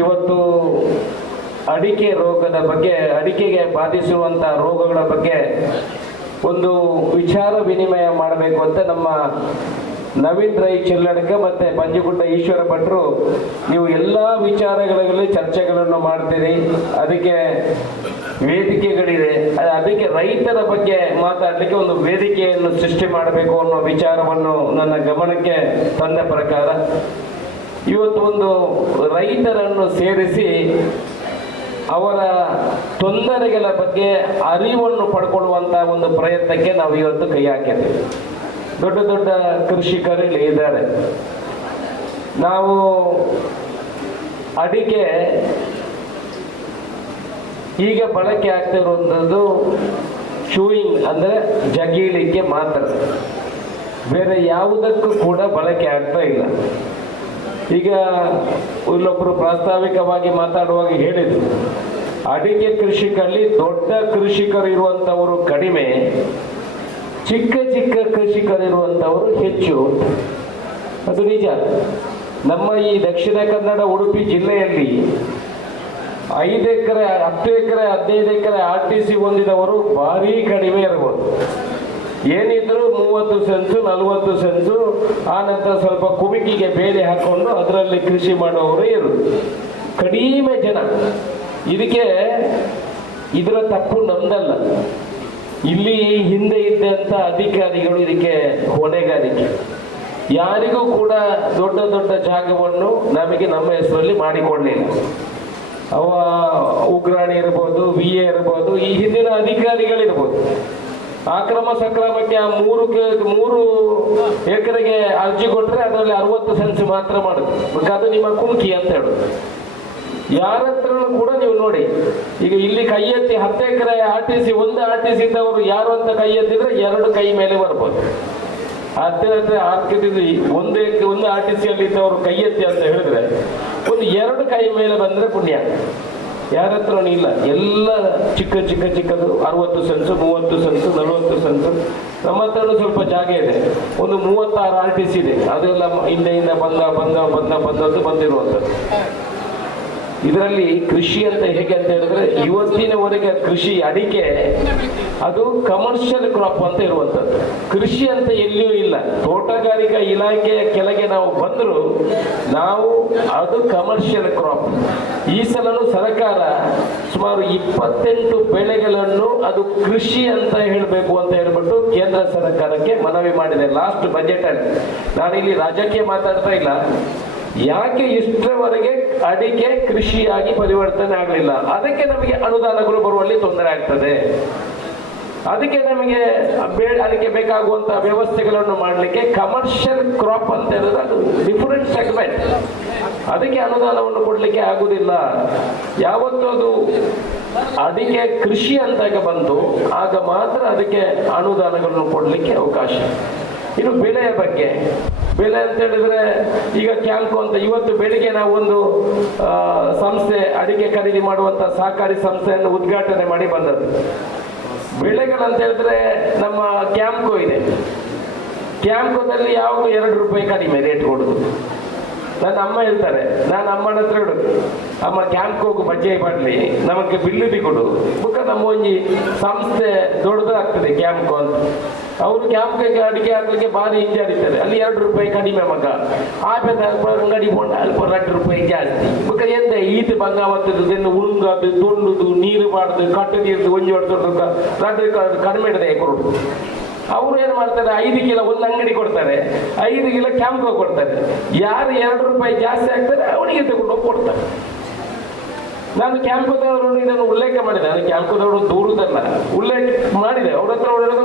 ಇವತ್ತು ಅಡಿಕೆ ರೋಗದ ಬಗ್ಗೆ, ಅಡಿಕೆಗೆ ಬಾಧಿಸುವಂಥ ರೋಗಗಳ ಬಗ್ಗೆ ಒಂದು ವಿಚಾರ ವಿನಿಮಯ ಮಾಡಬೇಕು ಅಂತ ನಮ್ಮ ನವೀನ್ ರೈ ಚೆಲ್ಲಡ್ಕ ಮತ್ತು ಬಂಜುಗುಡ್ಡ ಈಶ್ವರ ಭಟ್ರು ನೀವು ಎಲ್ಲ ವಿಚಾರಗಳಲ್ಲಿ ಚರ್ಚೆಗಳನ್ನು ಮಾಡ್ತೀರಿ. ಅದಕ್ಕೆ ವೇದಿಕೆಗಳಿದೆ. ಅದಕ್ಕೆ ರೈತರ ಬಗ್ಗೆ ಮಾತಾಡಲಿಕ್ಕೆ ಒಂದು ವೇದಿಕೆಯನ್ನು ಸೃಷ್ಟಿ ಮಾಡಬೇಕು ಅನ್ನೋ ವಿಚಾರವನ್ನು ನನ್ನ ಗಮನಕ್ಕೆ ತಂದ ಪ್ರಕಾರ ಇವತ್ತು ಒಂದು ರೈತರನ್ನು ಸೇರಿಸಿ ಅವರ ತೊಂದರೆಗಳ ಬಗ್ಗೆ ಅರಿವನ್ನು ಪಡ್ಕೊಳ್ಳುವಂಥ ಒಂದು ಪ್ರಯತ್ನಕ್ಕೆ ನಾವು ಇವತ್ತು ಕೈ ಹಾಕಿದ್ದೇವೆ. ದೊಡ್ಡ ದೊಡ್ಡ ಕೃಷಿಕರು ಇದ್ದಾರೆ. ನಾವು ಅಡಿಕೆ ಈಗ ಬಳಕೆ ಆಗ್ತಿರುವಂಥದ್ದು ಚೂಯಿಂಗ್ ಅಂದರೆ ಜಗೀಲಿಕ್ಕೆ ಮಾತ್ರ, ಬೇರೆ ಯಾವುದಕ್ಕೂ ಕೂಡ ಬಳಕೆ ಆಗ್ತಾ ಇಲ್ಲ. ಈಗ ಇಲ್ಲೊಬ್ಬರು ಪ್ರಾಸ್ತಾವಿಕವಾಗಿ ಮಾತಾಡುವಾಗ ಹೇಳಿದರು, ಅಡಿಕೆ ಕೃಷಿಕಲ್ಲಿ ದೊಡ್ಡ ಕೃಷಿಕರು ಇರುವಂಥವರು ಕಡಿಮೆ, ಚಿಕ್ಕ ಚಿಕ್ಕ ಕೃಷಿಕರಿರುವಂಥವರು ಹೆಚ್ಚು. ಅದು ನಿಜ. ನಮ್ಮ ಈ ದಕ್ಷಿಣ ಕನ್ನಡ ಉಡುಪಿ ಜಿಲ್ಲೆಯಲ್ಲಿ 5 ಎಕರೆ 10 ಎಕರೆ 15 ಎಕರೆ RTC ಹೊಂದಿದವರು ಭಾರಿ ಕಡಿಮೆ ಇರ್ಬೋದು. ಏನಿದ್ರು 30 ಸೆನ್ಸು 40 ಸೆನ್ಸು, ಆ ನಂತರ ಸ್ವಲ್ಪ ಕುಮಿಕಿಗೆ ಬೇರೆ ಹಾಕೊಂಡು ಅದರಲ್ಲಿ ಕೃಷಿ ಮಾಡುವವರು ಇರುವುದು ಕಡಿಮೆ ಜನ. ಇದರ ತಪ್ಪು ನಮ್ದಲ್ಲ. ಇಲ್ಲಿ ಹಿಂದೆ ಇದ್ದಂಥ ಅಧಿಕಾರಿಗಳು ಇದಕ್ಕೆ ಹೊಣೆಗಾರಿಕೆ. ಯಾರಿಗೂ ಕೂಡ ದೊಡ್ಡ ದೊಡ್ಡ ಜಾಗವನ್ನು ನಮಗೆ ನಮ್ಮ ಹೆಸರಲ್ಲಿ ಮಾಡಿಕೊಡಲಿಲ್ಲ. ಅವ ಉಗ್ರಾಣಿ ಇರ್ಬೋದು, VA ಇರ್ಬೋದು, ಈ ಹಿಂದಿನ ಅಧಿಕಾರಿಗಳಿರ್ಬೋದು. ಅಕ್ರಮ ಸಕ್ರಮಕ್ಕೆ 3 ಎಕರೆಗೆ ಅರ್ಜಿ ಕೊಟ್ಟರೆ ಅದರಲ್ಲಿ 60 ಸೆನ್ಸ್ ಮಾತ್ರ ಮಾಡುದು. ಅದು ನಿಮ್ಮ ಕುಮ್ಕಿ ಅಂತ ಹೇಳುದು. ಯಾರ ಹತ್ರನೂ ಕೂಡ ನೀವು ನೋಡಿ, ಈಗ ಇಲ್ಲಿ ಕೈ ಎತ್ತಿ 10 ಎಕರೆ RTC, ಒಂದು RTC ಇದ್ದವರು ಯಾರು ಅಂತ ಕೈ ಎತ್ತಿದ್ರೆ 2 ಕೈ ಮೇಲೆ ಬರ್ಬೋದು. ಒಂದು RTC ಅಲ್ಲಿ ಇದ್ದವರು ಕೈ ಎತ್ತಿ ಅಂತ ಹೇಳಿದ್ರೆ ಒಂದು 2 ಕೈ ಮೇಲೆ ಬಂದ್ರೆ ಪುಣ್ಯ. ಯಾರ ಹತ್ರನೂ ಇಲ್ಲ. ಎಲ್ಲ ಚಿಕ್ಕದು 60 ಸೆನ್ಸು 30 ಸೆನ್ಸು 40 ಸೆನ್ಸು. ನಮ್ಮ ಹತ್ರನೂ ಸ್ವಲ್ಪ ಜಾಗ ಇದೆ, ಒಂದು 36 RTC ಇದೆ. ಅದೆಲ್ಲ ಹಿಂದೆಯಿಂದ ಬಂದದ್ದು ಬಂದಿರುವಂಥದ್ದು. ಇದರಲ್ಲಿ ಕೃಷಿ ಅಂತ ಹೇಗೆ ಅಂತ ಹೇಳಿದ್ರೆ, ಇವತ್ತಿನವರೆಗೆ ಕೃಷಿ ಅಡಿಕೆ ಅದು ಕಮರ್ಷಿಯಲ್ ಕ್ರಾಪ್ ಅಂತ ಇರುವಂಥದ್ದು. ಕೃಷಿ ಅಂತ ಎಲ್ಲಿಯೂ ಇಲ್ಲ. ತೋಟಗಾರಿಕಾ ಇಲಾಖೆಯ ಕೆಳಗೆ ನಾವು ಬಂದರೂ ನಾವು ಅದು ಕಮರ್ಷಿಯಲ್ ಕ್ರಾಪ್. ಈ ಸಲನೂ ಸರ್ಕಾರ ಸುಮಾರು 28 ಬೆಳೆಗಳನ್ನು ಅದು ಕೃಷಿ ಅಂತ ಹೇಳಬೇಕು ಅಂತ ಹೇಳ್ಬಿಟ್ಟು ಕೇಂದ್ರ ಸರ್ಕಾರಕ್ಕೆ ಮನವಿ ಮಾಡಿದೆ ಲಾಸ್ಟ್ ಬಜೆಟ್ ಅಲ್ಲಿ. ನಾನಿಲ್ಲಿ ರಾಜಕೀಯ ಮಾತಾಡ್ತಾ ಇಲ್ಲ. ಯಾಕೆ ಇಷ್ಟರವರೆಗೆ ಅಡಿಕೆ ಕೃಷಿಯಾಗಿ ಪರಿವರ್ತನೆ ಆಗಲಿಲ್ಲ? ಅದಕ್ಕೆ ನಮಗೆ ಅನುದಾನಗಳು ಬರುವಲ್ಲಿ ತೊಂದರೆ ಆಗ್ತದೆ. ಅದಕ್ಕೆ ನಮಗೆ ಅದಕ್ಕೆ ಬೇಕಾಗುವಂತ ವ್ಯವಸ್ಥೆಗಳನ್ನು ಮಾಡಲಿಕ್ಕೆ ಕಮರ್ಷಿಯಲ್ ಕ್ರಾಪ್ ಅಂತ ಹೇಳಿದ್ರೆ ಅದು ಡಿಫರೆಂಟ್ ಸೆಗ್ಮೆಂಟ್. ಅದಕ್ಕೆ ಅನುದಾನವನ್ನು ಕೊಡಲಿಕ್ಕೆ ಆಗುವುದಿಲ್ಲ. ಯಾವತ್ತೂ ಅದು ಅಡಿಕೆ ಕೃಷಿ ಅಂತಾಗ ಬಂತು ಆಗ ಮಾತ್ರ ಅದಕ್ಕೆ ಅನುದಾನಗಳನ್ನು ಕೊಡಲಿಕ್ಕೆ ಅವಕಾಶ. ಇನ್ನು ಬೆಳೆಯ ಬಗ್ಗೆ, ಬೆಲೆ ಅಂತ ಹೇಳಿದ್ರೆ ಈಗ ಕ್ಯಾಂಕೋ ಅಂತ ಇವತ್ತು ಬೆಳಿಗ್ಗೆ ನಾವು ಒಂದು ಸಂಸ್ಥೆ, ಅಡಿಕೆ ಖರೀದಿ ಮಾಡುವಂತ ಸಹಕಾರಿ ಸಂಸ್ಥೆಯನ್ನು ಉದ್ಘಾಟನೆ ಮಾಡಿ ಬಂದದ್ದು. ಬೆಳೆಗಳಂತ ಹೇಳಿದ್ರೆ ನಮ್ಮ ಕ್ಯಾಂಕೋ ಇದೆ. ಕ್ಯಾಂಕೋದಲ್ಲಿ ಯಾವಾಗಲೂ 2 ರೂಪಾಯಿ ಕಡಿಮೆ ರೇಟ್ ಕೊಡುದು. ನನ್ನ ಅಮ್ಮ ಹೇಳ್ತಾರೆ, ನಾನು ಅಮ್ಮನ ಹತ್ರ ಹೇಳುದು, ಅಮ್ಮ ಕ್ಯಾಂಕೋಗು ಬಜ್ಜೆ ಮಾಡಲಿ ನಮಗೆ ಬಿಲ್ಲುದಿ ಕೊಡು ಬುಕ್ಕ ನಮ್ಮ ಒಂಜಿ ಸಂಸ್ಥೆ ದೊಡ್ಡದಾಗ್ತದೆ ಕ್ಯಾಂಕೋ ಅಂತ. ಅವರು ಕ್ಯಾಂಪ್ಗೆ ಅಡಿಕೆ ಹಾಕ್ಲಿಕ್ಕೆ ಭಾರಿ ಹಿಂಜಾರಿತಾರೆ. ಅಲ್ಲಿ 2 ರೂಪಾಯಿ ಕಡಿಮೆ ಮಗ ಆಪೇದ ಅಂಗಡಿ ಕೊಂಡ ಅಲ್ಪ 2 ರೂಪಾಯಿ ಜಾಸ್ತಿ ಬುಕ್ಕ ಎಂತ ಈತ ಬಂಗಾವತ್ತದು ಉಳುಂಗದು ತೊಂಡುದು ನೀರು ಬಾಡ್ದು ಕಟ್ಟು ನೀರ್ದು ಒಂಜಿ ಹೊಡೆದು ಕಡಿಮೆ ಇಡದೆ ಕೊಡುದು. ಅವರು ಏನು ಮಾಡ್ತಾರೆ, 5 ಕಿಲೋ ಒಂದು ಅಂಗಡಿ ಕೊಡ್ತಾರೆ, 5 ಕಿಲೋ ಕ್ಯಾಂಪ್ಗೆ ಕೊಡ್ತಾರೆ. ಯಾರು 2 ರೂಪಾಯಿ ಜಾಸ್ತಿ ಆಗ್ತಾರೆ ಅವನಿಗೆ ತಗೊಂಡು ಕೊಡ್ತಾರೆ. ನಾನು ಕ್ಯಾಂಪದವರು ಇದನ್ನು ಉಲ್ಲೇಖ ಮಾಡಿದೆ. ನಾನು ಕ್ಯಾಂಪದವರು ದೂರುದಲ್ಲ, ಉಲ್ಲೇಖ ಮಾಡಿದೆ. ಅವ್ರ ಹತ್ರ ಹೇಳಿದ್ರು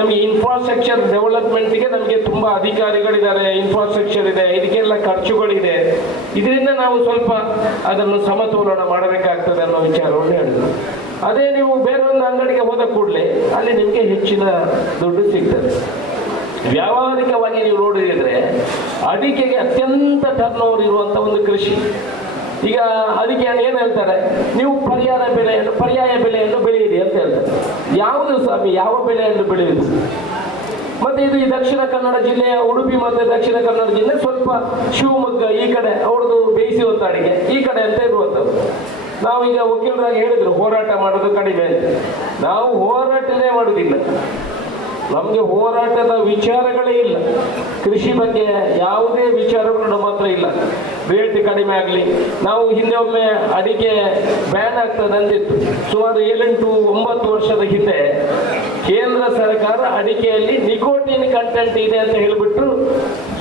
ನಮಗೆ ಇನ್ಫ್ರಾಸ್ಟ್ರಕ್ಚರ್ ಡೆವಲಪ್ಮೆಂಟ್ಗೆ ನಮಗೆ ತುಂಬಾ ಅಧಿಕಾರಿಗಳಿದ್ದಾರೆ, ಇನ್ಫ್ರಾಸ್ಟ್ರಕ್ಚರ್ ಇದೆ, ಇದಕ್ಕೆಲ್ಲ ಖರ್ಚುಗಳಿದೆ. ಇದರಿಂದ ನಾವು ಸ್ವಲ್ಪ ಅದನ್ನು ಸಮತೋಲನ ಮಾಡಬೇಕಾಗ್ತದೆ ಅನ್ನೋ ವಿಚಾರವನ್ನು ಹೇಳಿದ್ರು. ಅದೇ ನೀವು ಬೇರೆ ಒಂದು ಅಂಗಡಿಗೆ ಹೋದ ಕೂಡಲೇ ಅಲ್ಲಿ ನಿಮಗೆ ಹೆಚ್ಚಿನ ದುಡ್ಡು ಸಿಗ್ತದೆ. ವ್ಯಾವಹಾರಿಕವಾಗಿ ನೀವು ನೋಡಿದ್ರೆ ಅಡಿಕೆಗೆ ಅತ್ಯಂತ ಟರ್ನ್ ಓವರ್ ಇರುವಂತ ಒಂದು ಕೃಷಿ. ಈಗ ಅದಕ್ಕೆ ಏನು ಹೇಳ್ತಾರೆ, ನೀವು ಪರ್ಯಾಯ ಬೆಳೆಯನ್ನು ಬೆಳೆಯಿರಿ ಅಂತ ಹೇಳ್ತಾರೆ. ಯಾವುದು ಸ್ವಾಮಿ, ಯಾವ ಬೆಳೆಯನ್ನು ಬೆಳೆಯುವುದು? ಮತ್ತೆ ಇದು ಈ ದಕ್ಷಿಣ ಕನ್ನಡ ಜಿಲ್ಲೆಯ ಉಡುಪಿ ಮತ್ತೆ ದಕ್ಷಿಣ ಕನ್ನಡ ಜಿಲ್ಲೆ ಸ್ವಲ್ಪ ಶಿವಮೊಗ್ಗ ಈ ಕಡೆ ಅವ್ರದ್ದು ಬೇಯಿಸುವಂತ ಅಡಿಗೆ ಈ ಕಡೆ ಅಂತ ಇರುವಂಥದ್ದು. ನಾವೀಗ ವಕೀಲರಾಗಿ ಹೇಳಿದ್ರು ಹೋರಾಟ ಮಾಡೋದು ಕಡಿಮೆ ಅಂತ. ನಾವು ಹೋರಾಟನೇ ಮಾಡುವುದಿಲ್ಲ, ನಮಗೆ ಹೋರಾಟದ ವಿಚಾರಗಳೇ ಇಲ್ಲ. ಕೃಷಿ ಬಗ್ಗೆ ಯಾವುದೇ ವಿಚಾರಗಳು ನಮ್ಮ ಹತ್ರ ಇಲ್ಲ. ರೇಟ್ ಕಡಿಮೆ ಆಗಲಿ, ನಾವು ಹಿಂದೆ ಒಮ್ಮೆ ಅಡಿಕೆ ಬ್ಯಾನ್ ಆಗ್ತದೆ ಅಂತಿತ್ತು. ಸುಮಾರು 7-9 ವರ್ಷದ ಹಿಂದೆ ಕೇಂದ್ರ ಸರ್ಕಾರ ಅಡಿಕೆಯಲ್ಲಿ ನಿಕೋಟಿನ್ ಕಂಟೆಂಟ್ ಇದೆ ಅಂತ ಹೇಳಿಬಿಟ್ಟು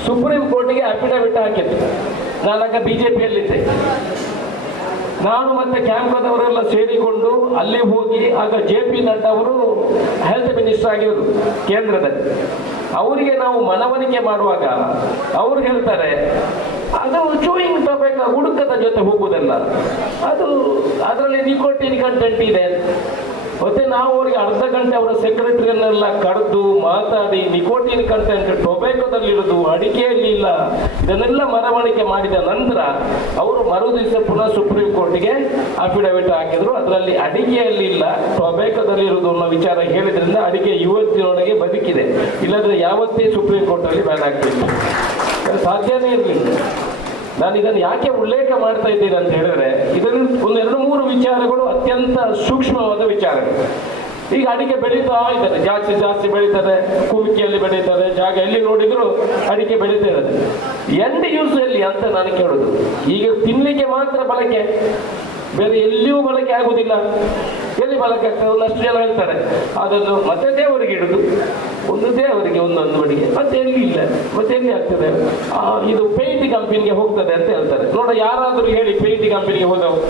ಸುಪ್ರೀಂ ಕೋರ್ಟಿಗೆ ಅಫಿಡವಿಟ್ ಹಾಕಿತ್ತು. ನಾನಾಗ ಬಿಜೆಪಿಯಲ್ಲಿದ್ದೆ. ನಾನು ಮತ್ತೆ ಕ್ಯಾಂಪದವರೆಲ್ಲ ಸೇರಿಕೊಂಡು ಅಲ್ಲಿ ಹೋಗಿ, ಆಗ JP ನಡ್ಡಾ ಅವರು ಹೆಲ್ತ್ ಮಿನಿಸ್ಟರ್ ಆಗಿದ್ರು ಕೇಂದ್ರದಲ್ಲಿ. ಅವರಿಗೆ ನಾವು ಮನವರಿಕೆ ಮಾಡುವಾಗ ಅವರು ಹೇಳ್ತಾರೆ, ಅದು ಚೂಯಿಂಗ್ ಟೊಬ್ಯಾಕೊ ಹುಡುಕದ ಜೊತೆ ಹೋಗುವುದಲ್ಲ, ಅದು ಅದರಲ್ಲಿ ನಿಕೋಟಿನ್ ಕಂಟೆಂಟ್ ಇದೆ. ಮತ್ತೆ ನಾವು ಅವರಿಗೆ ಅರ್ಧ ಗಂಟೆ ಅವರ ಸೆಕ್ರೆಟರಿಯನ್ನೆಲ್ಲ ಕರೆದು ಮಾತಾಡಿ ನಿಕೋಟಿನ್ ಕಂಟೆಂಟ್ ಟೊಬ್ಯಾಕೊದಲ್ಲಿರೋದು, ಅಡಿಕೆಯಲ್ಲಿ ಇಲ್ಲ, ಇದನ್ನೆಲ್ಲ ಮನವರಿಕೆ ಮಾಡಿದ ನಂತರ ಅವರು ಮರುದಿವಸ ಪುನಃ ಸುಪ್ರೀಂ ಕೋರ್ಟಿಗೆ ಅಫಿಡವಿಟ್ ಹಾಕಿದ್ರು. ಅದರಲ್ಲಿ ಅಡಿಕೆಯಲ್ಲಿ ಇಲ್ಲ, ಟೊಬ್ಯಾಕೊದಲ್ಲಿರೋದು ಅನ್ನೋ ವಿಚಾರ ಹೇಳಿದ್ರಿಂದ ಅಡಿಕೆ ಇವತ್ತಿನೊಳಗೆ ಬದುಕಿದೆ. ಇಲ್ಲದ್ರೆ ಯಾವತ್ತೇ ಸುಪ್ರೀಂ ಕೋರ್ಟಲ್ಲಿ ಬ್ಯಾನ್ ಆಗ್ತಿತ್ತು, ಸಾಧ್ಯನೇ ಇರಲಿಲ್ಲ. ನಾನು ಇದನ್ನು ಯಾಕೆ ಉಲ್ಲೇಖ ಮಾಡ್ತಾ ಇದ್ದೀನಿ ಅಂತ ಹೇಳಿದ್ರೆ, ಇದರಲ್ಲಿ 1-2-3 ವಿಚಾರಗಳು ಅತ್ಯಂತ ಸೂಕ್ಷ್ಮವಾದ ವಿಚಾರಗಳು. ಈಗ ಅಡಿಕೆ ಬೆಳೀತಾ ಇದ್ದಾರೆ, ಜಾಸ್ತಿ ಬೆಳೀತಾರೆ, ಕುಮಿಕೆಯಲ್ಲಿ ಬೆಳೀತಾರೆ, ಜಾಗ ಎಲ್ಲಿ ನೋಡಿದ್ರು ಅಡಿಕೆ ಬೆಳೀತಾ ಇದ್ದಾರೆ. ಎಂಡ್ ಯೂಸ್ ಎಲ್ಲಿ ಅಂತ ನಾನು ಕೇಳೋದು. ಈಗ ತಿನ್ನಲಿಕ್ಕೆ ಮಾತ್ರ ಬಳಕೆ, ಬೇರೆ ಎಲ್ಲಿಯೂ ಬಳಕೆ ಆಗುವುದಿಲ್ಲ. ಎಲ್ಲಿ ಬಳಕೆ ಆಗ್ತದೆ? ಒಂದಷ್ಟು ಜನ ಹೇಳ್ತಾರೆ ಅದನ್ನು ಮತ್ತೆ ದೇವರಿಗೆ ಇಡುದು, ಒಂದು ದೇವರಿಗೆ ಒಂದೊಂದು ಅಡಿಗೆ, ಮತ್ತೆ ಎಲ್ಲಿ ಇಲ್ಲ, ಮತ್ತೆ ಎಲ್ಲಿ ಆಗ್ತದೆ? ಇದು ಪೇಂಟ್ ಕಂಪನಿಗೆ ಹೋಗ್ತದೆ ಅಂತ ಹೇಳ್ತಾರೆ. ನೋಡ, ಯಾರಾದರೂ ಹೇಳಿ ಪೇಂಟ್ ಕಂಪನಿಗೆ ಹೋದವು?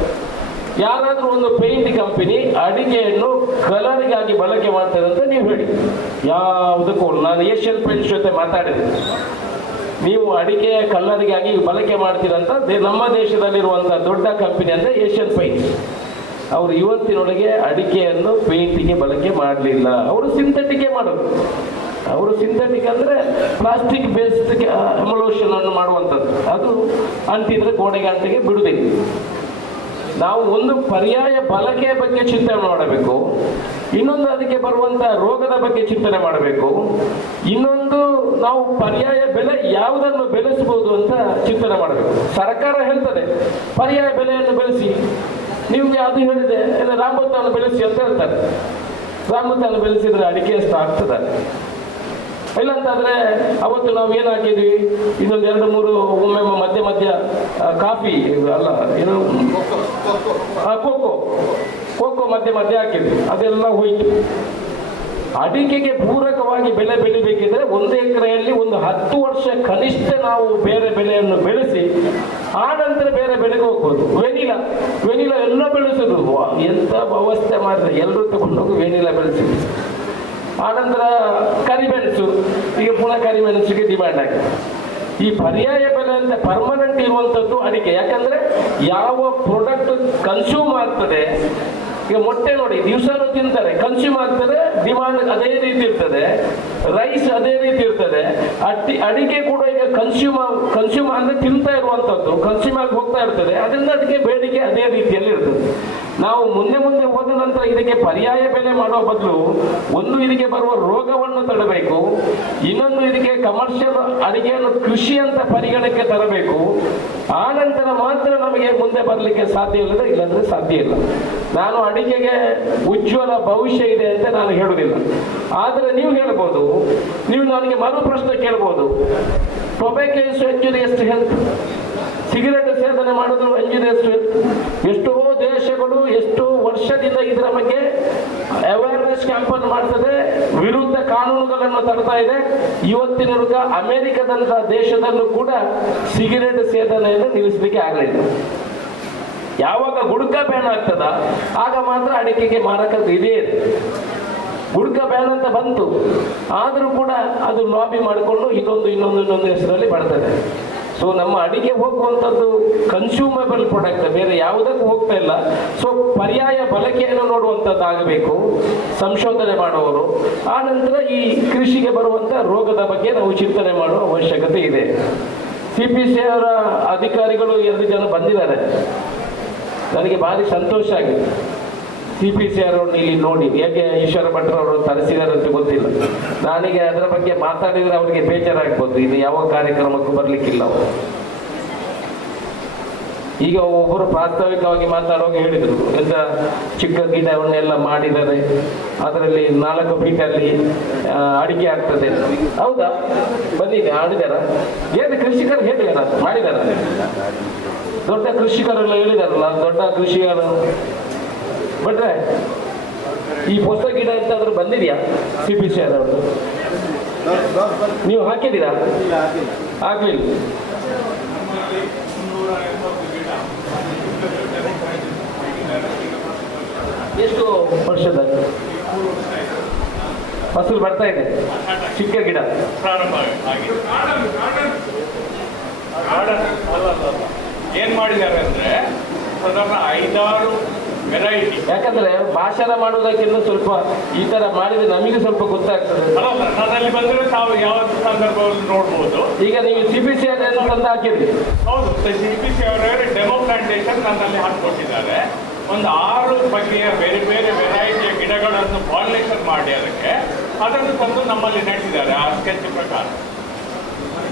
ಯಾರಾದರೂ ಒಂದು ಪೇಂಟ್ ಕಂಪನಿ ಅಡಿಕೆಯನ್ನು ಕಲರಿಗಾಗಿ ಬಳಕೆ ಮಾಡ್ತದೆ ಅಂತ ನೀವು ಹೇಳಿ. ಯಾವುದಕ್ಕೂ ನಾನು ಏಷ್ಯನ್ ಪೇಂಟ್ಸ್ ಜೊತೆ ಮಾತಾಡಿದೆ. ನೀವು ಅಡಿಕೆ ಕಲ್ಲರಿಗಾಗಿ ಬಳಕೆ ಮಾಡ್ತೀರಂತ ನಮ್ಮ ದೇಶದಲ್ಲಿರುವಂತಹ ದೊಡ್ಡ ಕಂಪನಿ ಅಂದ್ರೆ ಏಷ್ಯನ್ ಪೇಂಟ್ಸ್. ಅವರು ಇವತ್ತಿನೊಳಗೆ ಅಡಿಕೆಯನ್ನು ಪೇಂಟಿಗೆ ಬಳಕೆ ಮಾಡಲಿಲ್ಲ. ಅವರು ಸಿಂಥೆಟಿಕ್ ಮಾಡೋದು. ಅವರು ಸಿಂಥೆಟಿಕ್ ಅಂದ್ರೆ ಪ್ಲಾಸ್ಟಿಕ್ ಬೇಸ್ಡ್ ಎಮೋಲೋಷನ್ ಅನ್ನು ಮಾಡುವಂಥದ್ದು. ಅದು ಅಂಟಿದ್ರೆ ಗೋಡೆಗೆ ಅಂಟಿಗೆ ಬಿಡುವುದಿಲ್ಲ. ನಾವು ಒಂದು ಪರ್ಯಾಯ ಬಳಕೆಯ ಬಗ್ಗೆ ಚಿಂತನೆ ಮಾಡಬೇಕು, ಇನ್ನೊಂದು ಅದಕ್ಕೆ ಬರುವಂತ ರೋಗದ ಬಗ್ಗೆ ಚಿಂತನೆ ಮಾಡಬೇಕು, ಇನ್ನೊಂದು ನಾವು ಪರ್ಯಾಯ ಬೆಲೆ ಯಾವುದನ್ನು ಬೆಳೆಸಬಹುದು ಅಂತ ಚಿಂತನೆ ಮಾಡಬೇಕು. ಸರ್ಕಾರ ಹೇಳ್ತದೆ ಪರ್ಯಾಯ ಬೆಲೆಯನ್ನು ಬೆಳೆಸಿ, ನಿಮ್ಗೆ ಅದು ಹೇಳಿದೆ ರಾಮಭತ್ತವನ್ನು ಬೆಳೆಸಿ ಅಂತ ಹೇಳ್ತಾರೆ. ರಾಮಭತ್ತವನ್ನು ಬೆಳೆಸಿದ್ರೆ ಅಡಿಕೆ ಎಷ್ಟು ಆಗ್ತದೆ? ಇಲ್ಲಂತಾದ್ರೆ ಅವತ್ತು ನಾವು ಏನು ಹಾಕಿದ್ವಿ, ಇನ್ನೊಂದು 2-3 ಒಮ್ಮೆ ಮಧ್ಯ ಕಾಫಿ ಅಲ್ಲ ಏನು ಕೋಕೋ ಮಧ್ಯ ಹಾಕಿದ್ವಿ, ಅದೆಲ್ಲ ಹೋಯ್ತು. ಅಡಿಕೆಗೆ ಪೂರಕವಾಗಿ ಬೆಲೆ ಬೆಳಿಬೇಕಿದ್ರೆ 1 ಎಕರೆಯಲ್ಲಿ 10 ವರ್ಷ ಕನಿಷ್ಠ ನಾವು ಬೇರೆ ಬೆಳೆಯನ್ನು ಬೆಳೆಸಿ ಆ ನಂತರ ಬೇರೆ ಬೆಳೆಗೆ ಹೋಗ್ಬೋದು. ವೆನಿಲಾ ಎಲ್ಲ ಬೆಳೆಸೋದು, ಎಂತ ವ್ಯವಸ್ಥೆ ಮಾಡಿದ್ರೆ ಎಲ್ಲರೂ ತಗೊಂಡೋಗಿ ವೆನಿಲಾ ಬೆಳೆಸಿದ್ವಿ. ಆನಂತರ ಕರಿಮೆಣಸು, ಈಗ ಪುನಃ ಕರಿಮೆಣಸಿಗೆ ಡಿಮ್ಯಾಂಡ್ ಆಗಿದೆ. ಈ ಪರ್ಯಾಯ ಬೆಲೆ ಅಂತ ಪರ್ಮನೆಂಟ್ ಇರುವಂಥದ್ದು ಅಡಿಕೆ. ಯಾಕಂದ್ರೆ ಯಾವ ಪ್ರಾಡಕ್ಟ್ ಕನ್ಸ್ಯೂಮ್ ಆಗ್ತದೆ, ಈಗ ಮೊಟ್ಟೆ ನೋಡಿ ದಿವಸನೂ ತಿಂತಾರೆ, ಕನ್ಸ್ಯೂಮ್ ಆಗ್ತದೆ, ಡಿಮಾಂಡ್ ಅದೇ ರೀತಿ ಇರ್ತದೆ, ರೈಸ್ ಅದೇ ರೀತಿ ಇರ್ತದೆ. ಅಡಿಕೆ ಕೂಡ ಈಗ ಕನ್ಸ್ಯೂಮ್ ಅಂದ್ರೆ ತಿಂತಾ ಇರುವಂಥದ್ದು, ಕನ್ಸ್ಯೂಮ್ ಆಗಿ ಹೋಗ್ತಾ ಇರ್ತದೆ. ಅದರಿಂದ ಅದಕ್ಕೆ ಬೇಡಿಕೆ ಅದೇ ರೀತಿಯಲ್ಲಿ ಇರ್ತದೆ. ನಾವು ಮುಂದೆ ಹೋದ ನಂತರ ಇದಕ್ಕೆ ಪರ್ಯಾಯ ಬೆಲೆ ಮಾಡುವ ಬದಲು ಒಂದು ಇದಕ್ಕೆ ಬರುವ ರೋಗವನ್ನು ತಡಬೇಕು, ಇನ್ನೊಂದು ಇದಕ್ಕೆ ಕಮರ್ಷಿಯಲ್ ಅಡಿಕೆಯನ್ನು ಕೃಷಿ ಅಂತ ಪರಿಗಣಕ್ಕೆ ತರಬೇಕು. ಆ ನಂತರ ಮಾತ್ರ ನಮಗೆ ಮುಂದೆ ಬರಲಿಕ್ಕೆ ಸಾಧ್ಯ ಇಲ್ಲದ್ರೆ ಸಾಧ್ಯ ಇಲ್ಲ. ನಾನು ಅಡಿಕೆಗೆ ಉಜ್ವಲ ಭವಿಷ್ಯ ಇದೆ ಅಂತ ನಾನು ಹೇಳುವುದಿಲ್ಲ. ಆದರೆ ನೀವು ಹೇಳ್ಬೋದು, ನೀವು ನನಗೆ ಮರು ಪ್ರಶ್ನೆ ಕೇಳ್ಬೋದು, ಟೊಬ್ಯಾಕೊ ಎಷ್ಟು ಹೆಲ್ತ್, ಸಿಗರೇಟ್ ಸೇವನೆ ಮಾಡೋದು ಎಷ್ಟು? ಎಷ್ಟೋ ದೇಶಗಳು ಎಷ್ಟೋ ವರ್ಷದಿಂದ ಇದರ ಬಗ್ಗೆ ಅವೇರ್ನೆಸ್ ಕ್ಯಾಂಪೇನ್ ಮಾಡ್ತದೆ, ವಿರುದ್ಧ ಕಾನೂನುಗಳನ್ನು ತರ್ತಾ ಇದೆ. ಇವತ್ತಿನವರೆಗ ಅಮೆರಿಕದಂತ ದೇಶದಲ್ಲೂ ಕೂಡ ಸಿಗರೇಟ್ ಸೇವನೆಯನ್ನು ನಿಲ್ಲಿಸಲಿಕ್ಕೆ ಆಗಲಿಲ್ಲ. ಯಾವಾಗ ಗುಡ್ಕ ಬ್ಯಾನ್ ಆಗ್ತದ ಆಗ ಮಾತ್ರ ಅಡಿಕೆಗೆ ಮಾರಕತೆ ಇದೆ. ಗುಡ್ಕ ಬ್ಯಾನ್ ಅಂತ ಬಂತು, ಆದರೂ ಕೂಡ ಅದು ಲಾಬಿ ಮಾಡಿಕೊಂಡು ಇನ್ನೊಂದು ಹೆಸರಲ್ಲಿ ಬರ್ತದೆ. ಸೊ ನಮ್ಮ ಅಡಿಗೆ ಹೋಗುವಂಥದ್ದು ಕನ್ಸ್ಯೂಮಬಲ್ ಪ್ರಾಡಕ್ಟ್, ಬೇರೆ ಯಾವುದಕ್ಕೂ ಹೋಗ್ತಾ ಇಲ್ಲ. ಸೊ ಪರ್ಯಾಯ ಬಳಕೆಯನ್ನು ನೋಡುವಂಥದ್ದಾಗಬೇಕು ಸಂಶೋಧನೆ ಮಾಡುವವರು. ಆ ನಂತರ ಈ ಕೃಷಿಗೆ ಬರುವಂಥ ರೋಗದ ಬಗ್ಗೆ ನಾವು ಚಿಂತನೆ ಮಾಡುವ ಅವಶ್ಯಕತೆ ಇದೆ. CPC ಅವರ ಅಧಿಕಾರಿಗಳು 2 ಜನ ಬಂದಿದ್ದಾರೆ, ನನಗೆ ಭಾರಿ ಸಂತೋಷ ಆಗಿದೆ. CPCR ಅವ್ರನ್ನ ಇಲ್ಲಿ ನೋಡಿ ಹೇಗೆ ಈಶ್ವರ ಭಟ್ರು ಅವರು ತರಿಸಿದಾರೆ ಅಂತ ಗೊತ್ತಿಲ್ಲ. ನನಗೆ ಅದರ ಬಗ್ಗೆ ಮಾತಾಡಿದ್ರೆ ಅವರಿಗೆ ಬೇಜಾರಾಗ್ಬೋದು, ಇದು ಯಾವ ಕಾರ್ಯಕ್ರಮಕ್ಕೂ ಬರ್ಲಿಕ್ಕಿಲ್ಲ ಅವರು. ಈಗ ಒಬ್ಬರು ಪ್ರಾಸ್ತಾವಿಕವಾಗಿ ಮಾತಾಡುವಾಗ ಹೇಳಿದರು, ಎಂತ ಚಿಕ್ಕ ಗಿಡವನ್ನೆಲ್ಲ ಮಾಡಿದ್ದಾರೆ, ಅದರಲ್ಲಿ 4 ಫೀಟಲ್ಲಿ ಅಡಿಕೆ ಆಗ್ತದೆ. ಹೌದಾ, ಬಂದಿದೆ ಆಡಿದಾರ? ಏನು ಕೃಷಿಕರು ಹೇಳಿದಾರ, ಮಾಡಿದಾರ? ದೊಡ್ಡ ಕೃಷಿಕರೆಲ್ಲ ಹೇಳಿದಾರಲ್ಲ, ದೊಡ್ಡ ಕೃಷಿಕರು ಬಟ್ರೆ ಈ ಹೊಸ ಗಿಡ ಎಂತಾದ್ರೂ ಬಂದಿದೆಯಾ CPCR ಅವ್ರದ್ದು? ನೀವು ಹಾಕಿದ್ದೀರಾ? ಆಗ್ಲಿಲ್ಲ. ಎಷ್ಟು ವರ್ಷದ ಫಸಲು ಬರ್ತಾ ಇದೆ? ಚಿಕ್ಕ ಗಿಡ ಏನ್ ಮಾಡಿದ್ದಾರೆ ಅಂದ್ರೆ ಸಾಧಾರಣ 5-6 ವೆರೈಟಿ. ಯಾಕಂದ್ರೆ ಭಾಷಣ ಮಾಡುವುದಕ್ಕಿಂತ ಸ್ವಲ್ಪ ಈ ತರ ಮಾಡಿದ್ರೆ ನಮಗೆ ಸ್ವಲ್ಪ ಗೊತ್ತಾಗ್ತದೆ. ನನ್ನಲ್ಲಿ ಬಂದ್ರೆ ತಾವು ಯಾವ ಸಂದರ್ಭದಲ್ಲಿ ನೋಡ್ಬೋದು. ಈಗ ನೀವು CPCR ಅಂತ ಹಾಕಿದ್ರಿ? ಹೌದು, CPCR ಡೆಮೋ ಪ್ಲಾಂಟೇಶನ್ ನನ್ನಲ್ಲಿ ಹಾಕಿಕೊಟ್ಟಿದ್ದಾರೆ. ಒಂದು 6 ಬಗೆಯ ಬೇರೆ ಬೇರೆ ವೆರೈಟಿಯ ಗಿಡಗಳನ್ನು ಪಾಲಿನೇಷನ್ ಮಾಡಿ ಅದನ್ನು ತಂದು ನಮ್ಮಲ್ಲಿ ನೆಟ್ಟಿದ್ದಾರೆ ಆ ಸ್ಕೆಚ್ ಪ್ರಕಾರ.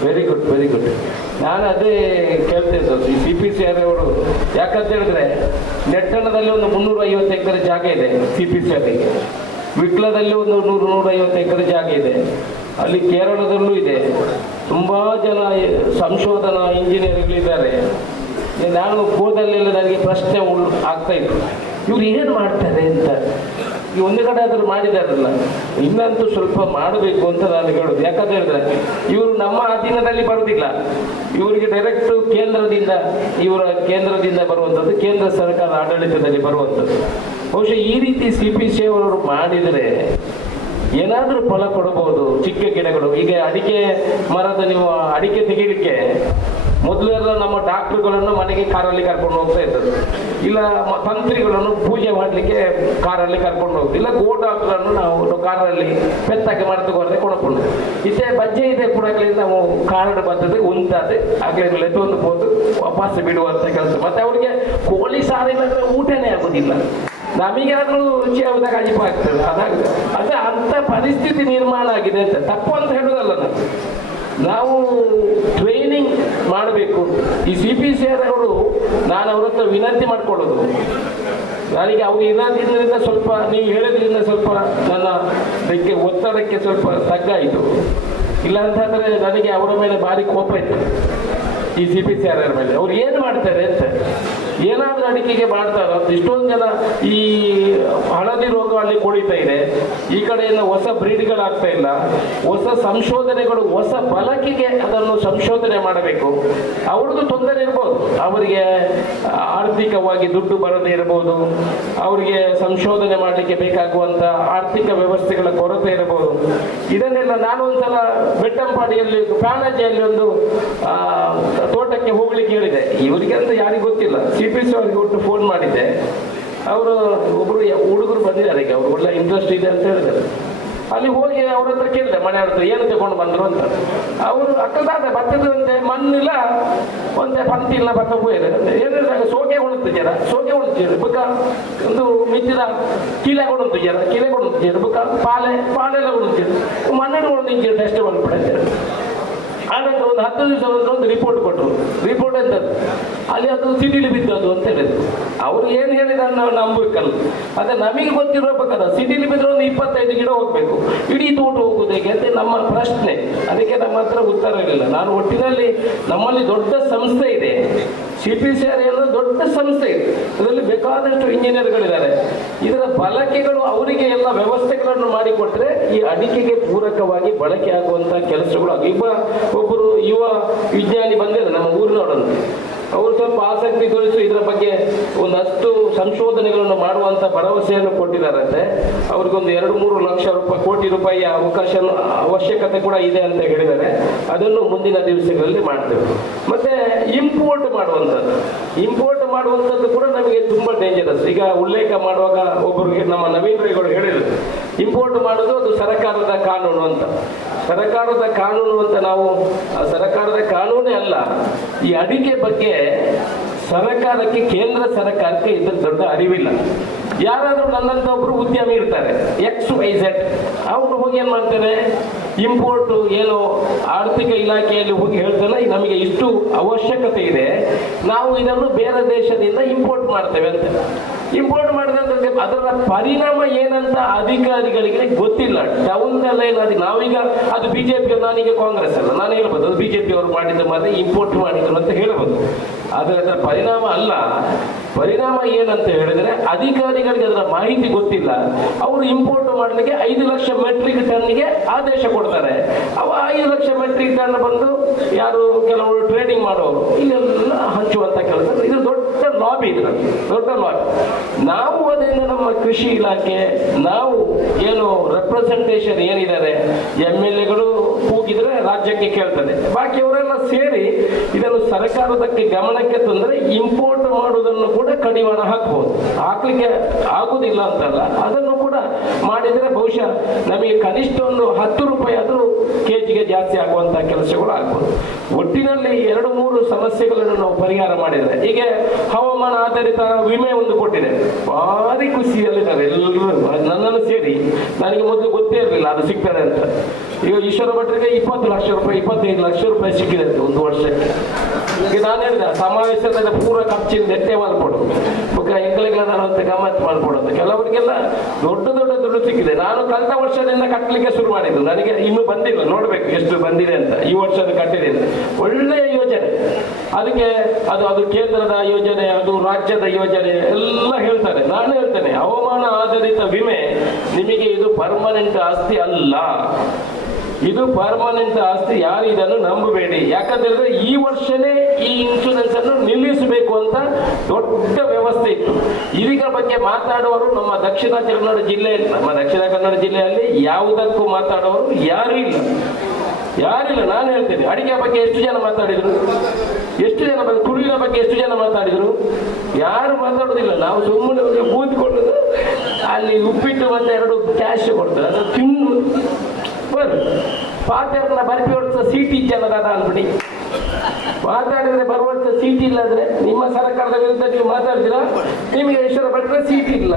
Very good, very good. ನಾನು ಅದೇ ಕೇಳ್ತಾ ಇದ್ದದ್ದು, ಈ CPCR ಅವರು ಯಾಕಂತ ಹೇಳಿದ್ರೆ ನೆಟ್ಟಣದಲ್ಲಿ ಒಂದು 350 ಎಕರೆ ಜಾಗ ಇದೆ CPCR ಗೆ, ವಿಟ್ಲದಲ್ಲಿ ಒಂದು 100-150 ಎಕರೆ ಜಾಗ ಇದೆ, ಅಲ್ಲಿ ಕೇರಳದಲ್ಲೂ ಇದೆ. ತುಂಬಾ ಜನ ಸಂಶೋಧನಾ ಇಂಜಿನಿಯರ್ಗಳಿದ್ದಾರೆ. ನಾನು ಹೋದಲ್ಲೆಲ್ಲ ನನಗೆ ಪ್ರಶ್ನೆ ಆಗ್ತಾ ಇತ್ತು, ಇವ್ರು ಏನು ಮಾಡ್ತಾರೆ ಅಂತ. ಈ ಒಂದು ಕಡೆ ಆದರೂ ಮಾಡಿದಾರಲ್ಲ, ಇನ್ನಂತೂ ಸ್ವಲ್ಪ ಮಾಡಬೇಕು ಅಂತ ನಾನು ಹೇಳೋದು. ಯಾಕಂತ ಹೇಳಿದ್ರೆ ಇವರು ನಮ್ಮ ಅಧೀನದಲ್ಲಿ ಬರುವುದಿಲ್ಲ, ಇವರಿಗೆ ಡೈರೆಕ್ಟ್ ಕೇಂದ್ರದಿಂದ ಬರುವಂಥದ್ದು, ಕೇಂದ್ರ ಸರ್ಕಾರ ಆಡಳಿತದಲ್ಲಿ ಬರುವಂಥದ್ದು. ಬಹುಶಃ ಈ ರೀತಿ CPCR ಅವರು ಮಾಡಿದರೆ ಏನಾದರೂ ಫಲ ಕೊಡಬಹುದು. ಚಿಕ್ಕ ಗಿಡಗಳು, ಈಗ ಅಡಿಕೆ ಮರದ ನೀವು ಅಡಿಕೆ ತೆಗೀಲಿಕ್ಕೆ ಮೊದಲೆಲ್ಲ ನಮ್ಮ ಡಾಕ್ಟರ್ಗಳನ್ನು ಮನೆಗೆ ಕಾರಲ್ಲಿ ಕರ್ಕೊಂಡು ಹೋಗ್ತಾ ಇದ್ದರು, ಇಲ್ಲ ತಂತ್ರಿಗಳನ್ನು ಪೂಜೆ ಮಾಡಲಿಕ್ಕೆ ಕಾರಲ್ಲಿ ಕರ್ಕೊಂಡು ಹೋಗ್ತು, ಇಲ್ಲ ಗೋ ಡಾಕ್ಟರನ್ನು ನಾವು ಕಾರಲ್ಲಿ ಪೆತ್ತಕ್ಕೆ ಮರೆತುಕೊಂಡೆ ಕೊಡಕೊಂಡು ಇದೇ ಬಜ್ಜೆ ಇದೆ ಕೊಡಕ್ಕೆ ನಾವು ಕಾರ್ಡ್ ಬರ್ತದೆ ಉಂಟಾದೆ ಆಗಲೇ ಎತ್ತೊಂದು ಹೋದು ವಾಪಸ್ ಬಿಡುವಂಥ ಕೆಲಸ. ಮತ್ತೆ ಅವರಿಗೆ ಕೋಳಿ ಸಾರಿಲ್ಲಂದ್ರೆ ಊಟನೇ ಆಗೋದಿಲ್ಲ. ನಮಗಾದ್ರೂ ರುಚಿ ಆಗುದಾಗ ಅಜಿಪ ಆಗ್ತದೆ. ಅದೇ ಅಂಥ ಪರಿಸ್ಥಿತಿ ನಿರ್ಮಾಣ ಆಗಿದೆ ಅಂತ. ತಪ್ಪು ಅಂತ ಹೇಳೋದಲ್ಲ, ನಾವು ಟ್ರೈನಿಂಗ್ ಮಾಡಬೇಕು. ಈ CPCR ಅವರು, ನಾನು ಅವ್ರ ಹತ್ರ ವಿನಂತಿ ಮಾಡ್ಕೊಳ್ಳೋದು, ನನಗೆ ಅವ್ರು ಇರೋದ್ರಿಂದ ಸ್ವಲ್ಪ ನೀವು ಹೇಳೋದ್ರಿಂದ ಸ್ವಲ್ಪ ನನ್ನ ಒತ್ತಡಕ್ಕೆ ಸ್ವಲ್ಪ ತಗ್ಗಾಯಿತು. ಇಲ್ಲ ಅಂತಂದರೆ ನನಗೆ ಅವರ ಮೇಲೆ ಭಾರಿ ಕೋಪ ಇತ್ತು, ಈ CPCR ಮೇಲೆ. ಅವ್ರು ಏನು ಮಾಡ್ತಾರೆ ಅಂತ, ಏನಾದರೂ ಅಡಿಕೆಗೆ ಮಾಡ್ತಾರೋ ಅಂತ. ಇಷ್ಟೊಂದು ಜನ ಈ ಹಳದಿ ರೋಗ ಅಲ್ಲಿ ಕೊಡಿತಾ ಇದೆ, ಈ ಕಡೆಯಿಂದ ಹೊಸ ಬ್ರೀಡ್ಗಳಾಗ್ತಾ ಇಲ್ಲ, ಹೊಸ ಸಂಶೋಧನೆಗಳು, ಹೊಸ ಬಳಕೆಗೆ ಅದನ್ನು ಸಂಶೋಧನೆ ಮಾಡಬೇಕು. ಅವ್ರದ್ದು ತೊಂದರೆ ಇರ್ಬೋದು, ಅವರಿಗೆ ಆರ್ಥಿಕವಾಗಿ ದುಡ್ಡು ಬರದೇ ಇರಬಹುದು, ಅವರಿಗೆ ಸಂಶೋಧನೆ ಮಾಡಲಿಕ್ಕೆ ಬೇಕಾಗುವಂಥ ಆರ್ಥಿಕ ವ್ಯವಸ್ಥೆಗಳ ಕೊರತೆ ಇರಬಹುದು. ಇದನ್ನೆಲ್ಲ ನಾನು ಒಂದ್ಸಲ ಬೆಟ್ಟಂಪಾಡಿಯಲ್ಲಿ ಪಾಣಾಜಿಯಲ್ಲಿ ಒಂದು ತೋಟಕ್ಕೆ ಹೋಗ್ಲಿಕ್ಕೆ ಹೇಳಿದೆ. ಇವರಿಗೆ ಅಂತ ಯಾರಿಗೂ ಗೊತ್ತಿಲ್ಲ, CPCR ಅವರಿಗೆ ಒಟ್ಟು ಫೋನ್ ಮಾಡಿದ್ದೆ. ಅವರು ಒಬ್ಬರು ಹುಡುಗರು ಬಂದಿದ್ದಾರೆ, ಈಗ ಅವ್ರು ಒಳ್ಳೆ ಇಂಟ್ರೆಸ್ಟ್ ಇದೆ ಅಂತ ಹೇಳಿದ್ದಾರೆ. ಅಲ್ಲಿ ಹೋಗಿ ಅವ್ರ ಹತ್ರ ಕೇಳಿದೆ, ಮನೆ ಹತ್ರ ಏನು ತಗೊಂಡು ಬಂದರು ಅಂತ. ಅವರು ಅಕ್ಕದಾದ ಭತ್ತದಂತೆ ಮಣ್ಣಿಲ್ಲ ಒಂದೇ ಪಂತಿಲ್ಲ ಭತ್ತ ಹೋಗಿದೆ ಏನಿಲ್ಲ, ಸೋಗೆ ಕೊಡುತ್ತಿದ್ದಾರ, ಸೋಗೆ ಕೊಡುತ್ತೀರ ಬುಕ್ಕ ಒಂದು ಮಿಚ್ಚಿದ ಕೀಲೆ ಕೊಡುತ್ತಿದ್ದಾರ, ಕೀಲೆ ಕೊಡುತ್ತೀರ ಬುಕ್ಕ ಪಾಲೆಲ್ಲ ಕೊಡುತ್ತೀರ, ಮಣ್ಣಿನ ಕೊಡುತ್ತೀರ ಟೆಸ್ಟ್ ಮಾಡಿಬಿಟ್ಟಿದ್ದಾರೆ. ಆನಂತರ ಒಂದು 10 ದಿವಸ ಒಂದು ರಿಪೋರ್ಟ್ ಕೊಟ್ಟರು. ರಿಪೋರ್ಟ್ ಎಂತದ್ದು, ಅಲ್ಲಿ ಅದು ಸಿಡಿಲು ಬಿದ್ದದ್ದು ಅಂತ ಹೇಳಿದ್ರು. ಅವರು ಏನು ಹೇಳಿದ್ರೆ ನಾವು ನಂಬಬೇಕಲ್ಲ. ಅದೇ ನಮಗೆ ಗೊತ್ತಿರೋ ಪ್ರಕಾರ ಸಿಡಿಲು ಬಿದ್ದರೆ ಒಂದು 25 ಗಿಡ ಹೋಗ್ಬೇಕು, ಇಡೀ ತೋಟ ಹೋಗುದು ಹೇಗೆ ಅಂತ ನಮ್ಮ ಪ್ರಶ್ನೆ. ಅದಕ್ಕೆ ನಮ್ಮ ಹತ್ರ ಉತ್ತರ ಇರಲಿಲ್ಲ. ನಾನು ಒಟ್ಟಿನಲ್ಲಿ ನಮ್ಮಲ್ಲಿ ದೊಡ್ಡ ಸಂಸ್ಥೆ ಇದೆ, CPCR ಅನ್ನೋ ದೊಡ್ಡ ಸಂಸ್ಥೆ ಇದೆ, ಅದರಲ್ಲಿ ಬೇಕಾದಷ್ಟು ಇಂಜಿನಿಯರ್ಗಳಿದ್ದಾರೆ. ಇದರ ಬಳಕೆಗಳು ಅವರಿಗೆ ಎಲ್ಲ ವ್ಯವಸ್ಥೆಗಳನ್ನು ಮಾಡಿಕೊಟ್ರೆ ಈ ಅಡಿಕೆಗೆ ಪೂರಕವಾಗಿ ಬಳಕೆ ಆಗುವಂಥ ಕೆಲಸಗಳು. ಒಬ್ಬರು ಯುವ ವಿಜ್ಞಾನಿ ಬಂದಿದ್ದಾರೆ ನಮ್ಮ ಊರಿನವರನ್ನು, ಅವರು ಸ್ವಲ್ಪ ಆಸಕ್ತಿ ತೋರಿಸಿ ಇದರ ಬಗ್ಗೆ ಒಂದಷ್ಟು ಸಂಶೋಧನೆಗಳನ್ನು ಮಾಡುವಂಥ ಭರವಸೆಯನ್ನು ಕೊಟ್ಟಿದ್ದಾರಂತೆ. ಅವ್ರಿಗೊಂದು 2-3 ಲಕ್ಷ ಕೋಟಿ ರೂಪಾಯಿಯ ಅವಶ್ಯಕತೆ ಕೂಡ ಇದೆ ಅಂತ ಹೇಳಿದ್ದಾರೆ. ಅದನ್ನು ಮುಂದಿನ ದಿವಸಗಳಲ್ಲಿ ಮಾಡ್ತೇವೆ. ಮತ್ತೆ ಇಂಪೋರ್ಟ್ ಮಾಡುವಂಥದ್ದು ಕೂಡ ನಮಗೆ ತುಂಬ ಡೇಂಜರಸ್. ಈಗ ಉಲ್ಲೇಖ ಮಾಡುವಾಗ ಒಬ್ಬರಿಗೆ ನಮ್ಮ ನವೀನ್ ರೈಗಳು ಹೇಳಿದರು, ಇಂಪೋರ್ಟ್ ಮಾಡೋದು ಅದು ಸರ್ಕಾರದ ಕಾನೂನು ಅಂತ. ಸರ್ಕಾರದ ಕಾನೂನು ಅಂತ ನಾವು, ಸರ್ಕಾರದ ಕಾನೂನೇ ಅಲ್ಲ, ಈ ಅಡಿಕೆ ಬಗ್ಗೆ ಸರ್ಕಾರಕ್ಕೆ, ಕೇಂದ್ರ ಸರ್ಕಾರಕ್ಕೆ ಇದ್ರ ದೊಡ್ಡ ಅರಿವಿಲ್ಲ. ಯಾರಾದರೂ ನನ್ನಂತ ಒಬ್ರು ಉದ್ಯಮಿ ಇರ್ತಾರೆ XYZ, ಅವರು ಹೋಗಿ ಏನ್ ಮಾಡ್ತಾರೆ, ಇಂಪೋರ್ಟ್ ಏನೋ ಆರ್ಥಿಕ ಇಲಾಖೆಯಲ್ಲಿ ಹೋಗಿ ಹೇಳ್ತಾನೆ ನಮಗೆ ಇಷ್ಟು ಅವಶ್ಯಕತೆ ಇದೆ, ನಾವು ಇದನ್ನು ಬೇರೆ ದೇಶದಿಂದ ಇಂಪೋರ್ಟ್ ಮಾಡ್ತೇವೆ ಅಂತ. ಇಂಪೋರ್ಟ್ ಮಾಡಿದ್ರೆ ಅದರ ಪರಿಣಾಮ ಏನಂತ ಅಧಿಕಾರಿಗಳಿಗೆ ಗೊತ್ತಿಲ್ಲ. ಡೌನ್ ದ ಲೈನ್ ಅದು ನಾವೀಗ ಅದು ಬಿಜೆಪಿ, ನಾನೀಗ ಕಾಂಗ್ರೆಸ್ ಅಲ್ಲ, ನಾನು ಹೇಳ್ಬೋದು ಅದು ಬಿಜೆಪಿ ಅವರು ಮಾಡಿದ್ದು ಮಾತ್ರ ಇಂಪೋರ್ಟ್ ಮಾಡಿದ್ರು ಅಂತ ಹೇಳ್ಬೋದು. ಅದರ ಪರಿಣಾಮ ಅಲ್ಲ. ಪರಿಣಾಮ ಏನಂತ ಹೇಳಿದ್ರೆ ಅಧಿಕಾರಿಗಳಿಗೆ ಅದರ ಮಾಹಿತಿ ಗೊತ್ತಿಲ್ಲ. ಅವರು ಇಂಪೋರ್ಟ್ ಮಾಡಲಿಕ್ಕೆ 5 ಲಕ್ಷ ಮೆಟ್ರಿಕ್ ಟನ್ಗೆ ಆದೇಶ ಕೊಡ್ತಾರೆ. ಅವ 5 ಲಕ್ಷ ಮೆಟ್ರಿಕ್ ಟನ್ ಬಂದು ಯಾರು ಕೆಲವರು ಟ್ರೇಡಿಂಗ್ ಮಾಡೋರು ಇಲ್ಲೆಲ್ಲ ಹಂಚುವಂತ ಕೆಲಸ. ಇದು ದೊಡ್ಡ ಲಾಬಿ, ಇದರಲ್ಲಿ ದೊಡ್ಡ ಲಾಬಿ. ನಾವು ಅದರಿಂದ ನಮ್ಮ ಕೃಷಿ ಇಲಾಖೆ, ನಾವು ಏನು ರೆಪ್ರೆಸೆಂಟೇಷನ್ ಏನಿದ್ದಾರೆ, MLAಗಳು ಕೂಗಿದ್ರೆ ರಾಜ್ಯಕ್ಕೆ ಕೇಳ್ತದೆ, ಬಾಕಿಯವರೆಲ್ಲ ಸೇರಿ ಇದನ್ನು ಸರ್ಕಾರದಕ್ಕೆ ಗಮನಕ್ಕೆ ತಂದ್ರೆ ಇಂಪೋರ್ಟ್ ಮಾಡುವುದನ್ನು ಕೂಡ ಕಡಿವಾಣ ಹಾಕ್ಬೋದು. ಹಾಕ್ಲಿಕ್ಕೆ ಆಗುದಿಲ್ಲ ಅಂತಲ್ಲ, ಅದನ್ನು ಕೂಡ ಮಾಡಿದ್ರೆ ಬಹುಶಃ ನಮಗೆ ಕನಿಷ್ಠ ಒಂದು 10 ರೂಪಾಯಿ ಆದರೂ ಕೆಜಿಗೆ ಜಾಸ್ತಿ ಆಗುವಂತಹ ಕೆಲಸಗಳು ಆಗ್ಬೋದು. ಒಟ್ಟಿನಲ್ಲಿ 2-3 ಸಮಸ್ಯೆಗಳನ್ನು ನಾವು ಪರಿಹಾರ ಮಾಡಿದ್ರೆ, ಈಗ ಹವಾಮಾನ ಆಧಾರಿತ ವಿಮೆ ಒಂದು ಕೊಟ್ಟಿದೆ, ಭಾರಿ ಖುಷಿಯಲ್ಲಿದ್ದಾರೆ ಎಲ್ಲರೂ, ನನ್ನನ್ನು ಸೇರಿ. ನನಗೆ ಮೊದಲು ಗೊತ್ತೇ ಇರಲಿಲ್ಲ ಅದು ಸಿಗ್ತದೆ ಅಂತ. ಈಗ ಈಶ್ವರ ಭಟ್ರಿಗೆ 20 ಲಕ್ಷ ರೂಪಾಯಿ 25 ಲಕ್ಷ ರೂಪಾಯಿ ಸಿಕ್ಕಿದೆ ಒಂದು ವರ್ಷಕ್ಕೆ. ಈಗ ನಾನು ಹೇಳಿದೆ ಸಮಾವೇಶದ ಪೂರ ಖರ್ಚಿನ ನೆಟ್ಟೆ ಮಾಡ್ಕೊಡು, ಎಂಕಲಿಗಳಂತ ಗಮ್ಮತ್ ಮಾಡ್ಕೊಡೋದು. ಕೆಲವರಿಗೆಲ್ಲ ದೊಡ್ಡ ದೊಡ್ಡ ದುಡ್ಡು ಸಿಕ್ಕಿದೆ. ನಾನು ಕಳೆದ ವರ್ಷದಿಂದ ಕಟ್ಟಲಿಕ್ಕೆ ಶುರು ಮಾಡಿದ್ದು, ನನಗೆ ಇನ್ನೂ ಬಂದಿಲ್ಲ, ನೋಡ್ಬೇಕು ಎಷ್ಟು ಬಂದಿದೆ ಅಂತ. ಈ ವರ್ಷದ ಕಟ್ಟಿದೆ, ಒಳ್ಳೆಯ ಯೋಜನೆ. ಅದಕ್ಕೆ ಅದು ಕೇಂದ್ರದ ಯೋಜನೆ, ಅದು ರಾಜ್ಯದ ಯೋಜನೆ ಎಲ್ಲ ಹೇಳ್ತಾರೆ. ನಾನು ಹೇಳ್ತೇನೆ ಹವಾಮಾನ ಆಧಾರಿತ ವಿಮೆ ನಿಮಗೆ ಇದು ಪರ್ಮನೆಂಟ್ ಆಸ್ತಿ ಅಲ್ಲ, ಇದು ಪರ್ಮನೆಂಟ್ ಆಸ್ತಿ. ಯಾರು ಇದನ್ನು ನಂಬಬೇಡಿ. ಯಾಕಂತೇಳಿದ್ರೆ ಈ ವರ್ಷನೇ ಈ ಇನ್ಶೂರೆನ್ಸ್ ಅನ್ನು ನಿಲ್ಲಿಸಬೇಕು ಅಂತ ದೊಡ್ಡ ವ್ಯವಸ್ಥೆ ಇತ್ತು. ಇದರ ಬಗ್ಗೆ ಮಾತಾಡುವವರು ನಮ್ಮ ದಕ್ಷಿಣ ಕನ್ನಡ ಜಿಲ್ಲೆಯಲ್ಲಿ ಯಾವುದಕ್ಕೂ ಮಾತಾಡುವವರು ಯಾರೂ ಇಲ್ಲ. ನಾನು ಹೇಳ್ತೇನೆ, ಅಡಿಕೆ ಬಗ್ಗೆ ಎಷ್ಟು ಜನ ಮಾತಾಡಿದ್ರು, ಎಷ್ಟು ಜನ ತುಳುವಿನ ಬಗ್ಗೆ ಎಷ್ಟು ಜನ ಮಾತಾಡಿದ್ರು, ಯಾರು ಮಾತಾಡೋದಿಲ್ಲ. ನಾವು ಸುಮ್ಮನೆ ಕೂತ್ಕೊಳ್ಳೋದು, ಅಲ್ಲಿ ಉಪ್ಪಿಟ್ಟು ಮತ್ತೆ 2 ಕ್ಯಾಶ್ ಕೊಡ್ತಾರೆ, ಅದು ತಿನ್ನು ಪಾತ್ರನ ಬರ್ಪಿ ಹೊಡ್ಸ ಸೀಟಿ ಜನದ ಅಂದ್ಬಿಡಿ. ಮಾತಾಡಿದ್ರೆ ಬರುವಂತ ಸೀಟ್ ಇಲ್ಲದ್ರೆ ನಿಮ್ಮ ಸರ್ಕಾರದ ವಿರುದ್ಧ ನೀವು ಮಾತಾಡ್ತೀರಾ, ನಿಮಗೆ ಈಶ್ವರ ಭಟ್ರೆ ಸೀಟ್ ಇಲ್ಲ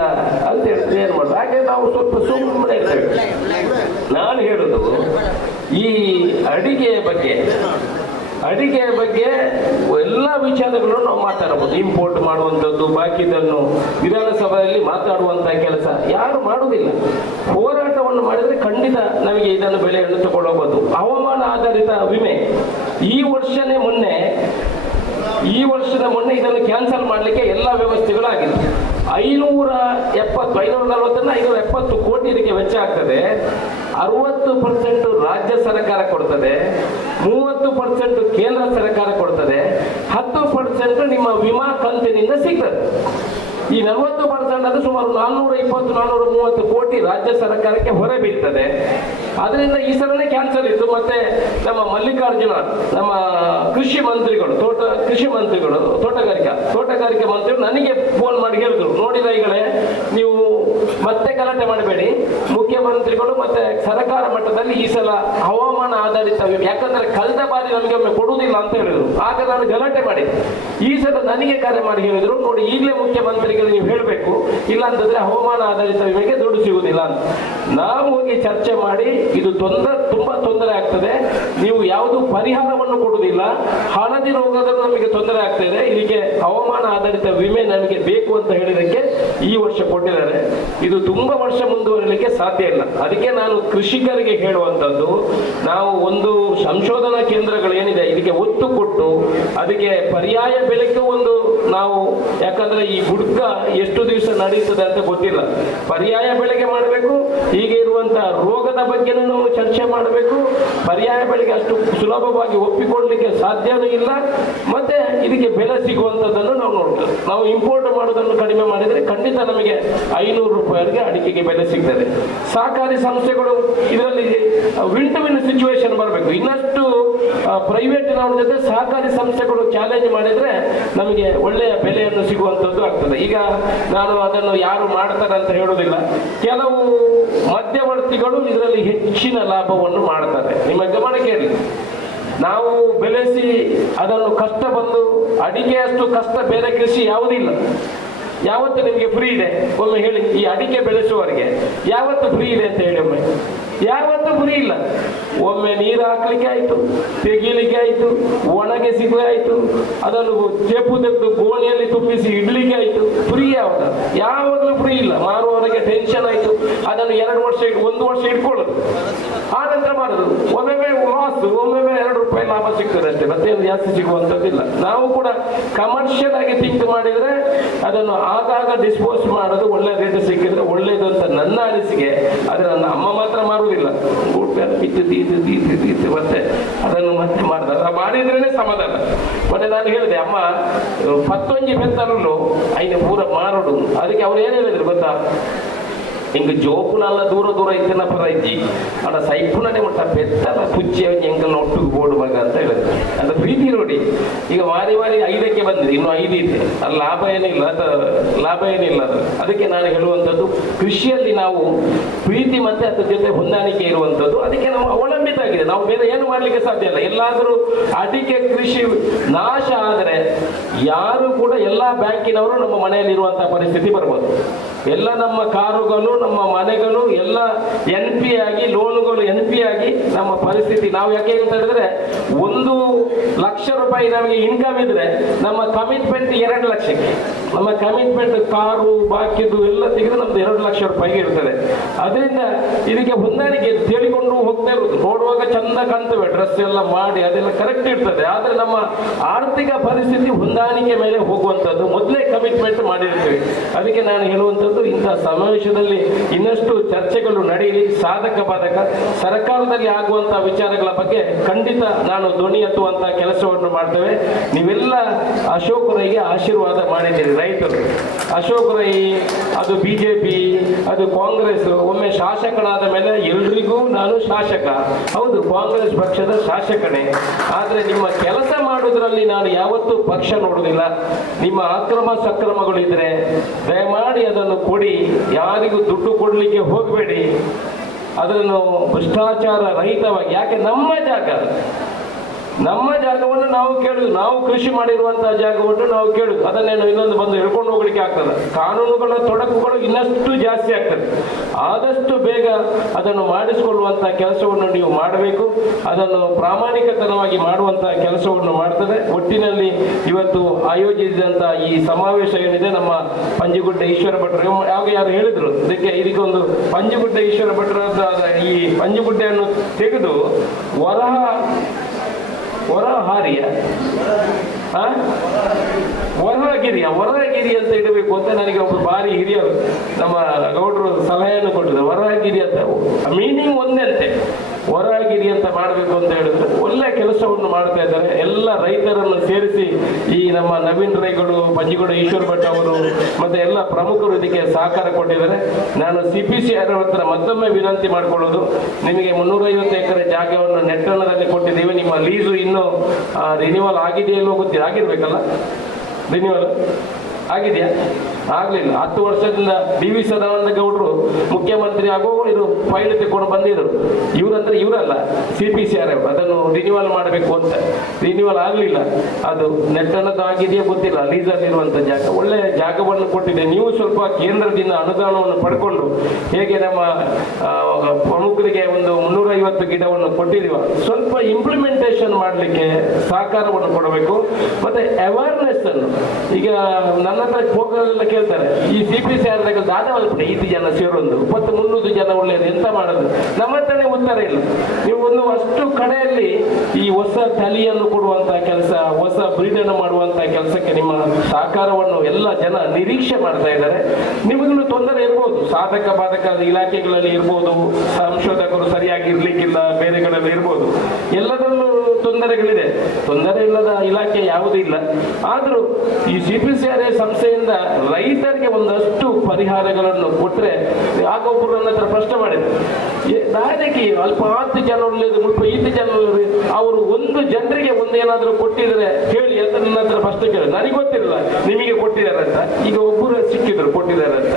ಅಂತ ಹೇಳಿದ್ರೆ ಏನ್ ಮಾಡೋದು? ಹಾಗೆ ನಾವು ಸ್ವಲ್ಪ ಸುಮ್ಮನೆ ಇರ್ತೇವೆ. ನಾನು ಹೇಳುದು ಈ ಅಡಿಗೆಯ ಬಗ್ಗೆ ಎಲ್ಲ ವಿಚಾರಗಳನ್ನು ನಾವು ಮಾತಾಡಬಹುದು. ಇಂಪೋರ್ಟ್ ಮಾಡುವಂಥದ್ದು, ಬಾಕಿದನ್ನು ವಿಧಾನಸಭೆಯಲ್ಲಿ ಮಾತಾಡುವಂತಹ ಕೆಲಸ ಯಾರು ಮಾಡುವುದಿಲ್ಲ. ಹೋರಾಟವನ್ನು ಮಾಡಿದ್ರೆ ಖಂಡಿತ ನಮಗೆ ಇದನ್ನು ಬೆಲೆಯನ್ನು ತಗೊಳ್ಳಬಹುದು. ಹವಾಮಾನ ಆಧಾರಿತ ವಿಮೆ ಈ ವರ್ಷದ ಮೊನ್ನೆ ಇದನ್ನು ಕ್ಯಾನ್ಸಲ್ ಮಾಡಲಿಕ್ಕೆ ಎಲ್ಲ ವ್ಯವಸ್ಥೆಗಳು ಆಗಿದೆ. 570 ಕೋಟಿ ಇದಕ್ಕೆ ವೆಚ್ಚ ಆಗ್ತದೆ. 60% ರಾಜ್ಯ ಸರ್ಕಾರ ಕೊಡ್ತದೆ, 30% ಕೇಂದ್ರ ಸರ್ಕಾರ ಕೊಡ್ತದೆ, 10% ನಿಮ್ಮ ವಿಮಾ ಕಂತಿನಿಂದ ಸಿಗ್ತದೆ. ಈ 40% ಅದು ಸುಮಾರು 420-430 ಕೋಟಿ ರಾಜ್ಯ ಸರ್ಕಾರಕ್ಕೆ ಹೊರ ಬೀಳ್ತದೆ. ಅದರಿಂದ ಈ ಸಲನೇ ಕ್ಯಾನ್ಸಲ್ ಇತ್ತು. ಮತ್ತೆ ನಮ್ಮ ಮಲ್ಲಿಕಾರ್ಜುನ, ನಮ್ಮ ಕೃಷಿ ಮಂತ್ರಿಗಳು, ತೋಟಗಾರಿಕೆ ಮಂತ್ರಿಗಳು ನನಗೆ ಫೋನ್ ಮಾಡಿ ಹೇಳಿದ್ರು, ನೋಡಿದ ಈಗಲೇ ನೀವು ಮತ್ತೆ ಗಲಾಟೆ ಮಾಡಬೇಡಿ, ಮುಖ್ಯಮಂತ್ರಿಗಳು ಮತ್ತೆ ಸರ್ಕಾರ ಮಟ್ಟದಲ್ಲಿ ಈ ಸಲ ಹವಾಮಾನ ಆಧಾರಿತ ವಿಮೆ, ಯಾಕಂದ್ರೆ ಕಳೆದ ಬಾರಿ ನಮಗೆ ಒಮ್ಮೆ ಕೊಡುವುದಿಲ್ಲ ಅಂತ ಹೇಳಿದ್ರು. ಆಗ ನಾನು ಗಲಾಟೆ ಮಾಡಿದ್ದೆ. ಈ ಸಲ ನನಗೆ ಕರೆ ಮಾಡಿ ಹೇಳಿದ್ರು, ನೋಡಿ ಈಗಲೇ ಮುಖ್ಯಮಂತ್ರಿಗಳು ನೀವು ಹೇಳಬೇಕು, ಇಲ್ಲ ಅಂತಂದ್ರೆ ಹವಾಮಾನ ಆಧಾರಿತ ವಿಮೆಗೆ ದುಡ್ಡು ಸಿಗುವುದಿಲ್ಲ ಅಂತ. ನಾವು ಹೋಗಿ ಚರ್ಚೆ ಮಾಡಿ ಇದು ತುಂಬಾ ತೊಂದರೆ ಆಗ್ತದೆ, ನೀವು ಯಾವುದು ಪರಿಹಾರವನ್ನು ಕೊಡುವುದಿಲ್ಲ, ಹಳದಿ ರೋಗದ ನಮಗೆ ತೊಂದರೆ ಆಗ್ತದೆ, ಇದಕ್ಕೆ ಹವಾಮಾನ ಆಧಾರಿತ ವಿಮೆ ನಮಗೆ ಬೇಕು ಅಂತ ಹೇಳಿದಕ್ಕೆ ಈ ವರ್ಷ ಕೊಟ್ಟಿದ್ದಾರೆ. ಇದು ತುಂಬಾ ವರ್ಷ ಮುಂದುವರಿಲಿಕ್ಕೆ ಸಾಧ್ಯ ಇಲ್ಲ. ಅದಕ್ಕೆ ನಾನು ಕೃಷಿಕರಿಗೆ ಹೇಳುವಂತದ್ದು, ನಾವು ಒಂದು ಸಂಶೋಧನಾ ಕೇಂದ್ರಗಳು ಏನಿದೆ ಇದಕ್ಕೆ ಒತ್ತು ಕೊಟ್ಟು ಅದಕ್ಕೆ ಪರ್ಯಾಯ ಬೆಲೆಗೆ ಒಂದು ನಾವು, ಯಾಕಂದ್ರೆ ಈ ಗುಡ್ಕ ಎಷ್ಟು ದಿವಸ ನಡೀತದೆ ಅಂತ ಗೊತ್ತಿಲ್ಲ, ಪರ್ಯಾಯ ಬೆಳೆಗೆ ಮಾಡಬೇಕು. ಹೀಗೆ ಇರುವಂತಹ ರೋಗದ ಬಗ್ಗೆನೂ ನಾವು ಚರ್ಚೆ ಮಾಡಬೇಕು. ಪರ್ಯಾಯ ಬೆಳೆಗೆ ಅಷ್ಟು ಸುಲಭವಾಗಿ ಒಪ್ಪಿಕೊಳ್ಳಲಿಕ್ಕೆ ಸಾಧ್ಯವೂ ಇಲ್ಲ. ಮತ್ತೆ ಇದಕ್ಕೆ ಬೆಲೆ ಸಿಗುವಂಥದ್ದನ್ನು ನಾವು ನೋಡ್ತೇವೆ. ನಾವು ಇಂಪೋರ್ಟ್ ಮಾಡೋದನ್ನು ಕಡಿಮೆ ಮಾಡಿದರೆ ಖಂಡಿತ ನಮಗೆ 500 ರೂಪಾಯಿಗೆ ಅಡಿಕೆಗೆ ಬೆಲೆ ಸಿಗ್ತದೆ. ಸಹಕಾರಿ ಸಂಸ್ಥೆಗಳು ಇದರಲ್ಲಿ ವಿನ್ ಟು ವಿನ್ ಸಿಚುವೇಶನ್ ಬರಬೇಕು. ಇನ್ನಷ್ಟು ಪ್ರೈವೇಟಿನವ್ರ ಜೊತೆ ಸಹಕಾರಿ ಸಂಸ್ಥೆಗಳು ಚಾಲೆಂಜ್ ಮಾಡಿದ್ರೆ ನಮಗೆ ಒಳ್ಳೆಯ ಬೆಲೆಯನ್ನು ಸಿಗುವಂಥದ್ದು ಆಗ್ತದೆ. ಈಗ ನಾನು ಅದನ್ನು ಯಾರು ಮಾಡ್ತಾರೆ ಅಂತ ಹೇಳುವುದಿಲ್ಲ, ಕೆಲವು ಮಧ್ಯವರ್ತಿಗಳು ಇದರಲ್ಲಿ ಹೆಚ್ಚಿನ ಲಾಭವನ್ನು ಮಾಡ್ತಾರೆ. ನಿಮ್ಮ ಗಮನಕ್ಕೆ ಇರಲಿ, ನಾವು ಬೆಳೆಸಿ ಅದನ್ನು ಕಷ್ಟ ಬಂದು, ಅಡಿಕೆಯಷ್ಟು ಕಷ್ಟ ಬೇರೆ ಕೃಷಿ ಯಾವುದಿಲ್ಲ. ಯಾವತ್ತು ನಿಮಗೆ ಫ್ರೀ ಇದೆ ಒಮ್ಮೆ ಹೇಳಿ. ಈ ಅಡಿಕೆ ಬೆಳೆಸುವವರಿಗೆ ಯಾವತ್ತು ಫ್ರೀ ಇದೆ ಅಂತ ಹೇಳಿ ಒಮ್ಮೆ. ಯಾವತ್ತೂ ಫ್ರೀ ಇಲ್ಲ. ಒಮ್ಮೆ ನೀರು ಹಾಕ್ಲಿಕ್ಕೆ ಆಯ್ತು, ತೆಗೀಲಿಕ್ಕೆ ಆಯ್ತು, ಒಣಗಿಸಿಕೆ ಆಯ್ತು, ಅದನ್ನು ಚೆಪ್ಪು ತೆಗೆದು ಗೋಣಿಯಲ್ಲಿ ತುಂಬಿಸಿ ಇಡ್ಲಿಕ್ಕೆ ಆಯ್ತು. ಫ್ರೀ ಯಾವುದು? ಯಾವಾಗಲೂ ಫ್ರೀ ಇಲ್ಲ. ಮಾರುವವರಿಗೆ ಟೆನ್ಷನ್ ಆಯ್ತು, ಅದನ್ನು 2 ವರ್ಷ 1 ವರ್ಷ ಇಟ್ಕೊಳ್ಳೋದು, ಆ ನಂತರ ಮಾಡೋದು. ಒಮ್ಮೊಮ್ಮೆ ಲಾಸ್, ಒಮ್ಮೊಮ್ಮೆ 2 ರೂಪಾಯಿ ಲಾಭ ಸಿಗ್ತದೆ ಅಷ್ಟೇ, ಮತ್ತೆ ಜಾಸ್ತಿ ಸಿಗುವಂಥದ್ದಿಲ್ಲ. ನಾವು ಕೂಡ ಕಮರ್ಷಿಯಲ್ ಆಗಿ ಥಿಂಕ್ ಮಾಡಿದ್ರೆ ಅದನ್ನು ಆಗಾಗ ಡಿಸ್ಪೋಸ್ ಮಾಡೋದು, ಒಳ್ಳೆ ರೇಟ್ ಸಿಕ್ಕಿದ್ರೆ ಒಳ್ಳೇದು ಅಂತ ನನ್ನ ಅನಿಸಿಕೆ. ಆದರೆ ನನ್ನ ಅಮ್ಮ ಮಾತ್ರ ಮಾರುವುದಿಲ್ಲ, ಮತ್ತೆ ಅದನ್ನು ಮತ್ತೆ ಮಾಡಿದ್ರೇನೆ ಸಮಾಧಾನ. ಮೊನ್ನೆ ನಾನು ಹೇಳಿದೆ, ಅಮ್ಮ 11 ಬೆತ್ತರನ್ನು ಐದು ಪೂರ ಮಾರೋಡು. ಅದಕ್ಕೆ ಅವ್ರು ಏನು ಹೇಳಿದ್ರು ಗೊತ್ತಾ? ಹಿಂಗೆ ಜೋಪುನಲ್ಲ ದೂರ ದೂರ ಇದ್ದನ ಪರ ಇದ್ದಿ ಅಡ ಸೈಪುನನೆ ಮುಟ್ಟ ಬೆತ್ತಲ ಪುಚ್ಚಿ ಎಂಕಲ್ನ ಒಟ್ಟಿಗೆ ಬೋರ್ಡ್ ಮಗ ಅಂತ ಹೇಳಿದ್ರು. ಅದು ಪ್ರೀತಿ ನೋಡಿ. ಈಗ ವಾರಿ 5ಕ್ಕೆ ಬಂದಿದೆ, ಇನ್ನು 5 ಇದೆ, ಅಲ್ಲಿ ಲಾಭ ಏನಿಲ್ಲ, ಲಾಭ ಏನಿಲ್ಲ ಅದು. ಅದಕ್ಕೆ ನಾನು ಹೇಳುವಂಥದ್ದು, ಕೃಷಿಯಲ್ಲಿ ನಾವು ಪ್ರೀತಿ ಮತ್ತೆ ಅದ್ರ ಜೊತೆ ಹೊಂದಾಣಿಕೆ ಇರುವಂಥದ್ದು. ಅದಕ್ಕೆ ನಾವು ಅವಲಂಬಿತ ಆಗಿದೆ, ನಾವು ಬೇರೆ ಏನು ಮಾಡ್ಲಿಕ್ಕೆ ಸಾಧ್ಯ ಇಲ್ಲ. ಎಲ್ಲಾದರೂ ಅಡಿಕೆ ಕೃಷಿ ನಾಶ ಆದರೆ ಯಾರು ಕೂಡ, ಎಲ್ಲ ಬ್ಯಾಂಕಿನವರು ನಮ್ಮ ಮನೆಯಲ್ಲಿ ಇರುವಂತಹ ಪರಿಸ್ಥಿತಿ ಬರ್ಬೋದು. ಎಲ್ಲ ನಮ್ಮ ಕಾರುಗಳು, ನಮ್ಮ ಮನೆಗಳು ಎಲ್ಲ NP ಆಗಿ, ಲೋನುಗಳು NP ಆಗಿ ನಮ್ಮ ಪರಿಸ್ಥಿತಿ. ನಾವು ಯಾಕೆ ಅಂತ ಹೇಳಿದ್ರೆ, 1 ಲಕ್ಷ ರೂಪಾಯಿ ನಮಗೆ ಇನ್ಕಮ್ ಇದ್ರೆ ನಮ್ಮ ಕಮಿಟ್ಮೆಂಟ್ 2 ಲಕ್ಷಕ್ಕೆ. ನಮ್ಮ ಕಮಿಟ್ಮೆಂಟ್ ಕಾರು ಬಾಕಿದು ಎಲ್ಲ ತೆಗೆದು ನಮ್ದು 2 ಲಕ್ಷ ರೂಪಾಯಿಗೆ ಇರ್ತದೆ. ಅದರಿಂದ ಇದಕ್ಕೆ ಹೊಂದಾಣಿಕೆ ಹೇಳಿಕೊಂಡು ಹೋಗ್ತಾ ಇರೋದು. ನೋಡುವಾಗ ಚಂದ ಕಾಣ್ತವೆ, ಡ್ರೆಸ್ ಎಲ್ಲ ಮಾಡಿ ಅದೆಲ್ಲ ಕರೆಕ್ಟ್ ಇರ್ತದೆ. ಆದರೆ ನಮ್ಮ ಆರ್ಥಿಕ ಪರಿಸ್ಥಿತಿ ಹೊಂದಾಣಿಕೆ ಮೇಲೆ ಹೋಗುವಂಥದ್ದು, ಮೊದಲೇ ಕಮಿಟ್ಮೆಂಟ್ ಮಾಡಿರ್ತೇವೆ. ಅದಕ್ಕೆ ನಾನು ಹೇಳುವಂಥದ್ದು, ಇಂತಹ ಸಮಾವೇಶದಲ್ಲಿ ಇನ್ನಷ್ಟು ಚರ್ಚೆಗಳು ನಡೆಯಲಿ. ಸಾಧಕ ಬಾಧಕ ಸರ್ಕಾರದಲ್ಲಿ ಆಗುವಂತಹ ವಿಚಾರಗಳ ಬಗ್ಗೆ ಖಂಡಿತ ನಾನು ಧ್ವನಿ ಎತ್ತುವಂತಹ ಕೆಲಸವನ್ನು ಮಾಡ್ತೇವೆ. ನೀವೆಲ್ಲ ಅಶೋಕ್ ರೈಗೆ ಆಶೀರ್ವಾದ ಮಾಡಿದ್ದೀರಿ. ರೈತರು ಅಶೋಕ್ ರೈ, ಅದು BJP, ಅದು ಕಾಂಗ್ರೆಸ್. ಒಮ್ಮೆ ಶಾಸಕನಾದ ಮೇಲೆ ಎಲ್ರಿಗೂ ನಾನು ಶಾಸಕ, ಹೌದು ಕಾಂಗ್ರೆಸ್ ಪಕ್ಷದ ಶಾಸಕನೇ. ಆದರೆ ನಿಮ್ಮ ಕೆಲಸ ಮಾಡುವುದರಲ್ಲಿ ನಾನು ಯಾವತ್ತೂ ಪಕ್ಷ ನೋಡುವುದಿಲ್ಲ. ನಿಮ್ಮ ಅಕ್ರಮ ಸಕ್ರಮಗಳಿದ್ರೆ ದಯಮಾಡಿ ಅದನ್ನು ಕೊಡಿ, ಯಾರಿಗೂ ದುಡ್ಡು ಕೊಡಲಿಕ್ಕೆ ಹೋಗಬೇಡಿ. ಅದನ್ನು ಭ್ರಷ್ಟಾಚಾರ ರಹಿತವಾಗಿ, ಯಾಕೆ ನಮ್ಮ ಜಾಗವನ್ನು ನಾವು ಕೇಳುದು, ನಾವು ಕೃಷಿ ಮಾಡಿರುವಂತಹ ಜಾಗವನ್ನು ನಾವು ಕೇಳುದು. ಅದನ್ನೇನು ಇನ್ನೊಂದು ಬಂದು ಹೇಳ್ಕೊಂಡು ಹೋಗ್ಲಿಕ್ಕೆ ಆಗ್ತದೆ. ಕಾನೂನುಗಳ ತೊಡಕುಗಳು ಇನ್ನಷ್ಟು ಜಾಸ್ತಿ ಆಗ್ತದೆ. ಆದಷ್ಟು ಬೇಗ ಅದನ್ನು ಮಾಡಿಸಿಕೊಳ್ಳುವಂತಹ ಕೆಲಸವನ್ನು ನೀವು ಮಾಡಬೇಕು. ಅದನ್ನು ಪ್ರಾಮಾಣಿಕತನವಾಗಿ ಮಾಡುವಂತಹ ಕೆಲಸವನ್ನು ಮಾಡ್ತದೆ. ಒಟ್ಟಿನಲ್ಲಿ ಇವತ್ತು ಆಯೋಜಿಸಿದಂತಹ ಈ ಸಮಾವೇಶ ಏನಿದೆ, ನಮ್ಮ ಪಂಜುಗುಡ್ಡ ಈಶ್ವರ ಭಟ್ರು ಯಾರು ಹೇಳಿದ್ರು, ಇದಕ್ಕೊಂದು ಪಂಜುಗುಡ್ಡ ಈಶ್ವರ ಭಟ್ರ ಈ ಪಂಜುಗುಡ್ಡೆಯನ್ನು ತೆಗೆದು ವರಹಗಿರಿ ಅಂತ ಇಡಬೇಕು ಅಂತ ನನಗೆ ಒಬ್ಬರು ಭಾರಿ ಹಿರಿಯರು ನಮ್ಮ ಗೌಡ್ರು ಸಲಹೆಯನ್ನು ಕೊಟ್ಟಿದ್ರು. ವರಹಗಿರಿ ಅಂತ ಮೀನಿಂಗ್ ಒಂದಂತೆ, ವರಹಗಿರಿ ಅಂತ ಮಾಡಬೇಕು ಅಂತ ಹೇಳಿದ್ರೆ ಒಳ್ಳೆ ಕೆಲಸವನ್ನು ಮಾಡ್ತಾ ಇದ್ದಾರೆ. ಎಲ್ಲ ರೈತರನ್ನು ಸೇರಿಸಿ ಈ ನಮ್ಮ ನವೀನ್ ರೈಗಳು, ಪಂಜಿಗೌಡ ಈಶ್ವರ ಭಟ್ ಅವರು ಮತ್ತೆ ಎಲ್ಲ ಪ್ರಮುಖರು ಇದಕ್ಕೆ ಸಹಕಾರ ಕೊಟ್ಟಿದ್ದಾರೆ. ನಾನು CPCR ಹತ್ರ ಮತ್ತೊಮ್ಮೆ ವಿನಂತಿ ಮಾಡಿಕೊಳ್ಳೋದು, ನಿಮಗೆ 350 ಎಕರೆ ಜಾಗವನ್ನು ನೆಟ್ಟಣದಲ್ಲಿ ಕೊಟ್ಟಿದ್ದೀವಿ. ನಿಮ್ಮ ಲೀಸು ಇನ್ನೂ ರಿನ್ಯೂವಲ್ ಆಗಿದೆಯಲ್ಲೋ ಗೊತ್ತಿಲ್ಲ, ಆಗಿರ್ಬೇಕಲ್ಲ, ರಿನ್ಯೂವಲ್ ಆಗಿದೆಯಾ? ಆಗಲಿಲ್ಲ. 10 ವರ್ಷದಿಂದ DV ಸದಾನಂದ ಗೌಡರು ಮುಖ್ಯಮಂತ್ರಿ ಆಗುವಾಗ ಇದು ಫೈಲ್ ತೆಕೊಂಡು ಬಂದಿದ್ರು. ಇವರಲ್ಲ CPCR ಅದನ್ನು ರಿನ್ಯೂವಲ್ ಮಾಡಬೇಕು ಅಂತ. ರಿನ್ಯೂವಲ್ ಆಗಲಿಲ್ಲ. ಅದು ನೆಟ್ಟಣದ ಆಗಿದೆಯೋ ಗೊತ್ತಿಲ್ಲ. ಲೀಸಲ್ಲಿರುವಂಥ ಜಾಗ ಒಳ್ಳೆಯ ಜಾಗವನ್ನು ಕೊಟ್ಟಿದೆ. ನೀವು ಸ್ವಲ್ಪ ಕೇಂದ್ರದಿಂದ ಅನುದಾನವನ್ನು ಪಡ್ಕೊಂಡು ಹೇಗೆ ನಮ್ಮ ಪ್ರಮುಖರಿಗೆ ಒಂದು 350 ಗಿಡವನ್ನು ಕೊಟ್ಟಿದ್ದೀವ, ಸ್ವಲ್ಪ ಇಂಪ್ಲಿಮೆಂಟೇಷನ್ ಮಾಡಲಿಕ್ಕೆ ಸಹಕಾರವನ್ನು ಕೊಡಬೇಕು. ಮತ್ತೆ ಅವೇರ್ನೆಸ್ ಅನ್ನು, ಈಗ ನನ್ನ ಹತ್ರ ಹೋಗಲೆಲ್ಲ ಕೇಳ್ತಾರೆ, ಈ CPCR ದಾದ ಅಲ್ಪಡೆ 5 ಜನ ಸೇರೊಂದು 300 ಜನ ಒಳ್ಳೆಯದು, ಎಂತ ಮಾಡೋದು? ನಮ್ಮ ಹತ್ರನೇ ಉತ್ತರ ಇಲ್ಲ. ನೀವು ಅಷ್ಟು ಕಡೆಯಲ್ಲಿ ಈ ಹೊಸ ತಳಿಯನ್ನು ಕೊಡುವಂತಹ ಕೆಲಸ, ಹೊಸ ಬ್ರೀಡನ್ನು ಮಾಡುವಂತಹ ಕೆಲಸಕ್ಕೆ ನಿಮ್ಮ ಸಹಕಾರವನ್ನು ಎಲ್ಲ ಜನ ನಿರೀಕ್ಷೆ ಮಾಡ್ತಾ ಇದ್ದಾರೆ. ನಿಮಗೂ ತೊಂದರೆ ಇರ್ಬೋದು, ಸಾಧಕ ಬಾಧಕ ಇಲಾಖೆಗಳಲ್ಲಿ ಇರ್ಬೋದು, ಸಂಶೋಧಕರು ಸರಿಯಾಗಿ ಇರ್ಲಿಕ್ಕಿಲ್ಲ, ಬೇರೆಗಳಲ್ಲಿ ಇರ್ಬೋದು, ಎಲ್ಲದರಲ್ಲೂ ತೊಂದರೆಗಳಿದೆ. ತೊಂದರೆ ಇಲ್ಲದ ಇಲಾಖೆ ಯಾವುದೂ ಇಲ್ಲ. ಆದರೂ ಈ CPCR ಸಂಸ್ಥೆಯಿಂದ ರೈತರಿಗೆ ಒಂದಷ್ಟು ಪರಿಹಾರಗಳನ್ನು ಕೊಟ್ಟರೆ, ಆಗ ಒಬ್ಬರು ನನ್ನ ಹತ್ರ ಪ್ರಶ್ನೆ ಮಾಡಿದ್ರು, ನಾಯಕಿ ಅಲ್ಪ 10 ಜನ ಒಳ್ಳೆಯದು, 5 ಜನ ಅವರು 1 ಜನರಿಗೆ ಒಂದೇನಾದರೂ ಕೊಟ್ಟಿದ್ರೆ ಹೇಳಿ ಅಂತ ನನ್ನ ಹತ್ರ ಪ್ರಶ್ನೆ ಕೇಳಿದ್ರು. ನನಗೆ ಗೊತ್ತಿರಲಿಲ್ಲ ನಿಮಗೆ ಕೊಟ್ಟಿದ್ದಾರೆ ಅಂತ. ಈಗ ಒಬ್ಬರು ಸಿಕ್ಕಿದ್ರು ಕೊಟ್ಟಿದ್ದಾರೆ ಅಂತ.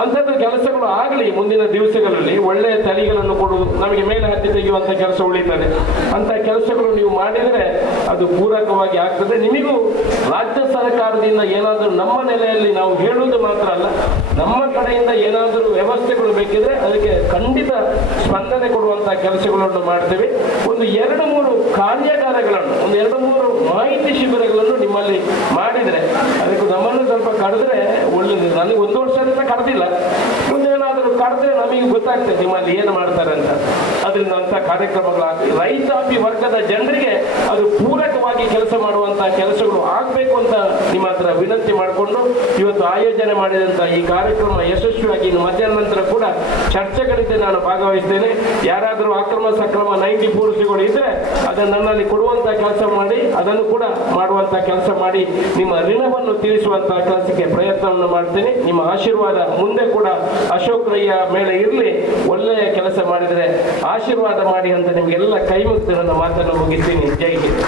ಅಂಥದ್ದು ಕೆಲಸಗಳು ಆಗಲಿ ಮುಂದಿನ ದಿವಸಗಳಲ್ಲಿ. ಒಳ್ಳೆಯ ತಳಿಗಳನ್ನು ಕೊಡುವುದು, ನಮಗೆ ಮೇಲೆ ಹತ್ತಿ ತೆಗೆಯುವಂಥ ಕೆಲಸ ಉಳಿತದೆ. ಅಂಥ ಕೆಲಸಗಳು ನೀವು ಮಾಡಿದರೆ ಅದು ಪೂರಕವಾಗಿ ಆಗ್ತದೆ. ನಿಮಗೂ ರಾಜ್ಯ ಸರ್ಕಾರದಿಂದ ಏನಾದರೂ ನಮ್ಮ ನೆಲೆಯಲ್ಲಿ ನಾವು ಹೇಳುವುದು ಮಾತ್ರ ಅಲ್ಲ, ನಮ್ಮ ಕಡೆಯಿಂದ ಏನಾದರೂ ವ್ಯವಸ್ಥೆಗಳು ಬೇಕಿದ್ರೆ ಅದಕ್ಕೆ ಖಂಡಿತ ಸ್ಪಂದನೆ ಕೊಡುವಂಥ ಕೆಲಸಗಳನ್ನು ಮಾಡ್ತೇವೆ. ಒಂದು 2-3 ಕಾರ್ಯಾಗಾರಗಳನ್ನು, ಒಂದು 2-3 ಮಾಹಿತಿ ಶಿಬಿರಗಳನ್ನು ನಿಮ್ಮಲ್ಲಿ ಮಾಡಿದರೆ, ಅದಕ್ಕೆ ನಮ್ಮನ್ನು ಸ್ವಲ್ಪ ಕರೆದ್ರೆ ಒಳ್ಳೆಯದು. ನನಗೆ 1 ವರ್ಷದಿಂದ ಕರೆದಿಲ್ಲ, ಮುಂದೇನಾದರೂ ಕರೆದ್ರೆ ನಮಗೆ ಗೊತ್ತಾಗ್ತದೆ ನಿಮ್ಮಲ್ಲಿ ಏನು ಮಾಡ್ತಾರೆ ಅಂತ. ಅದರಿಂದ ಅಂಥ ಕಾರ್ಯಕ್ರಮಗಳಾಗಲಿ ರೈತಾಪಿ ವರ್ಗದ ಜನರಿಗೆ ಅದು ಪೂರಕವಾಗಿ ಕೆಲಸ ಮಾಡುವಂಥ ಕೆಲಸಗಳು ಆಗಬೇಕು ಅಂತ ನಿಮ್ಮ ಹತ್ರ ವಿನಂತಿ ಮಾಡಿಕೊಂಡು ಇವತ್ತು ಆಯೋಜನೆ ಮಾಡಿದಂಥ ಈ ಕಾರ್ಯಕ್ರಮ ಯಶಸ್ವಿಯಾಗಿ ಇನ್ನು ಮಧ್ಯಾಹ್ನ ನಂತರ ಕೂಡ ಚರ್ಚೆಗಳಿಗೆ ನಾನು ಭಾಗವಹಿಸ್ತೇನೆ. ಯಾರಾದರೂ ಅಕ್ರಮ ಸಕ್ರಮ 94ಗಳು ಇದ್ರೆ ಅದನ್ನು ನನ್ನಲ್ಲಿ ಕೊಡುವಂಥ ಕೆಲಸ ಮಾಡಿ, ಅದನ್ನು ಕೂಡ ಮಾಡುವಂಥ ಕೆಲಸ ಮಾಡಿ ನಿಮ್ಮ ಋಣವನ್ನು ತೀರಿಸುವಂಥ ಕೆಲಸಕ್ಕೆ ಪ್ರಯತ್ನವನ್ನು ಮಾಡ್ತೇನೆ. ನಿಮ್ಮ ಆಶೀರ್ವಾದ ಮುಂದೆ ಕೂಡ ಅಶೋಕ್ ರಯ್ಯ ಮೇಲೆ ಇರಲಿ. ಒಳ್ಳೆಯ ಕೆಲಸ ಮಾಡಿದರೆ ಆಶೀರ್ವಾದ ಮಾಡಿ ಅಂತ ನಿಮಗೆಲ್ಲ ಕೈ ಮುಗಿದು ನನ್ನ ಮಾತನ್ನು ಮುಗಿಸ್ತೀನಿ. ಜೈ ಹಿಂದ್.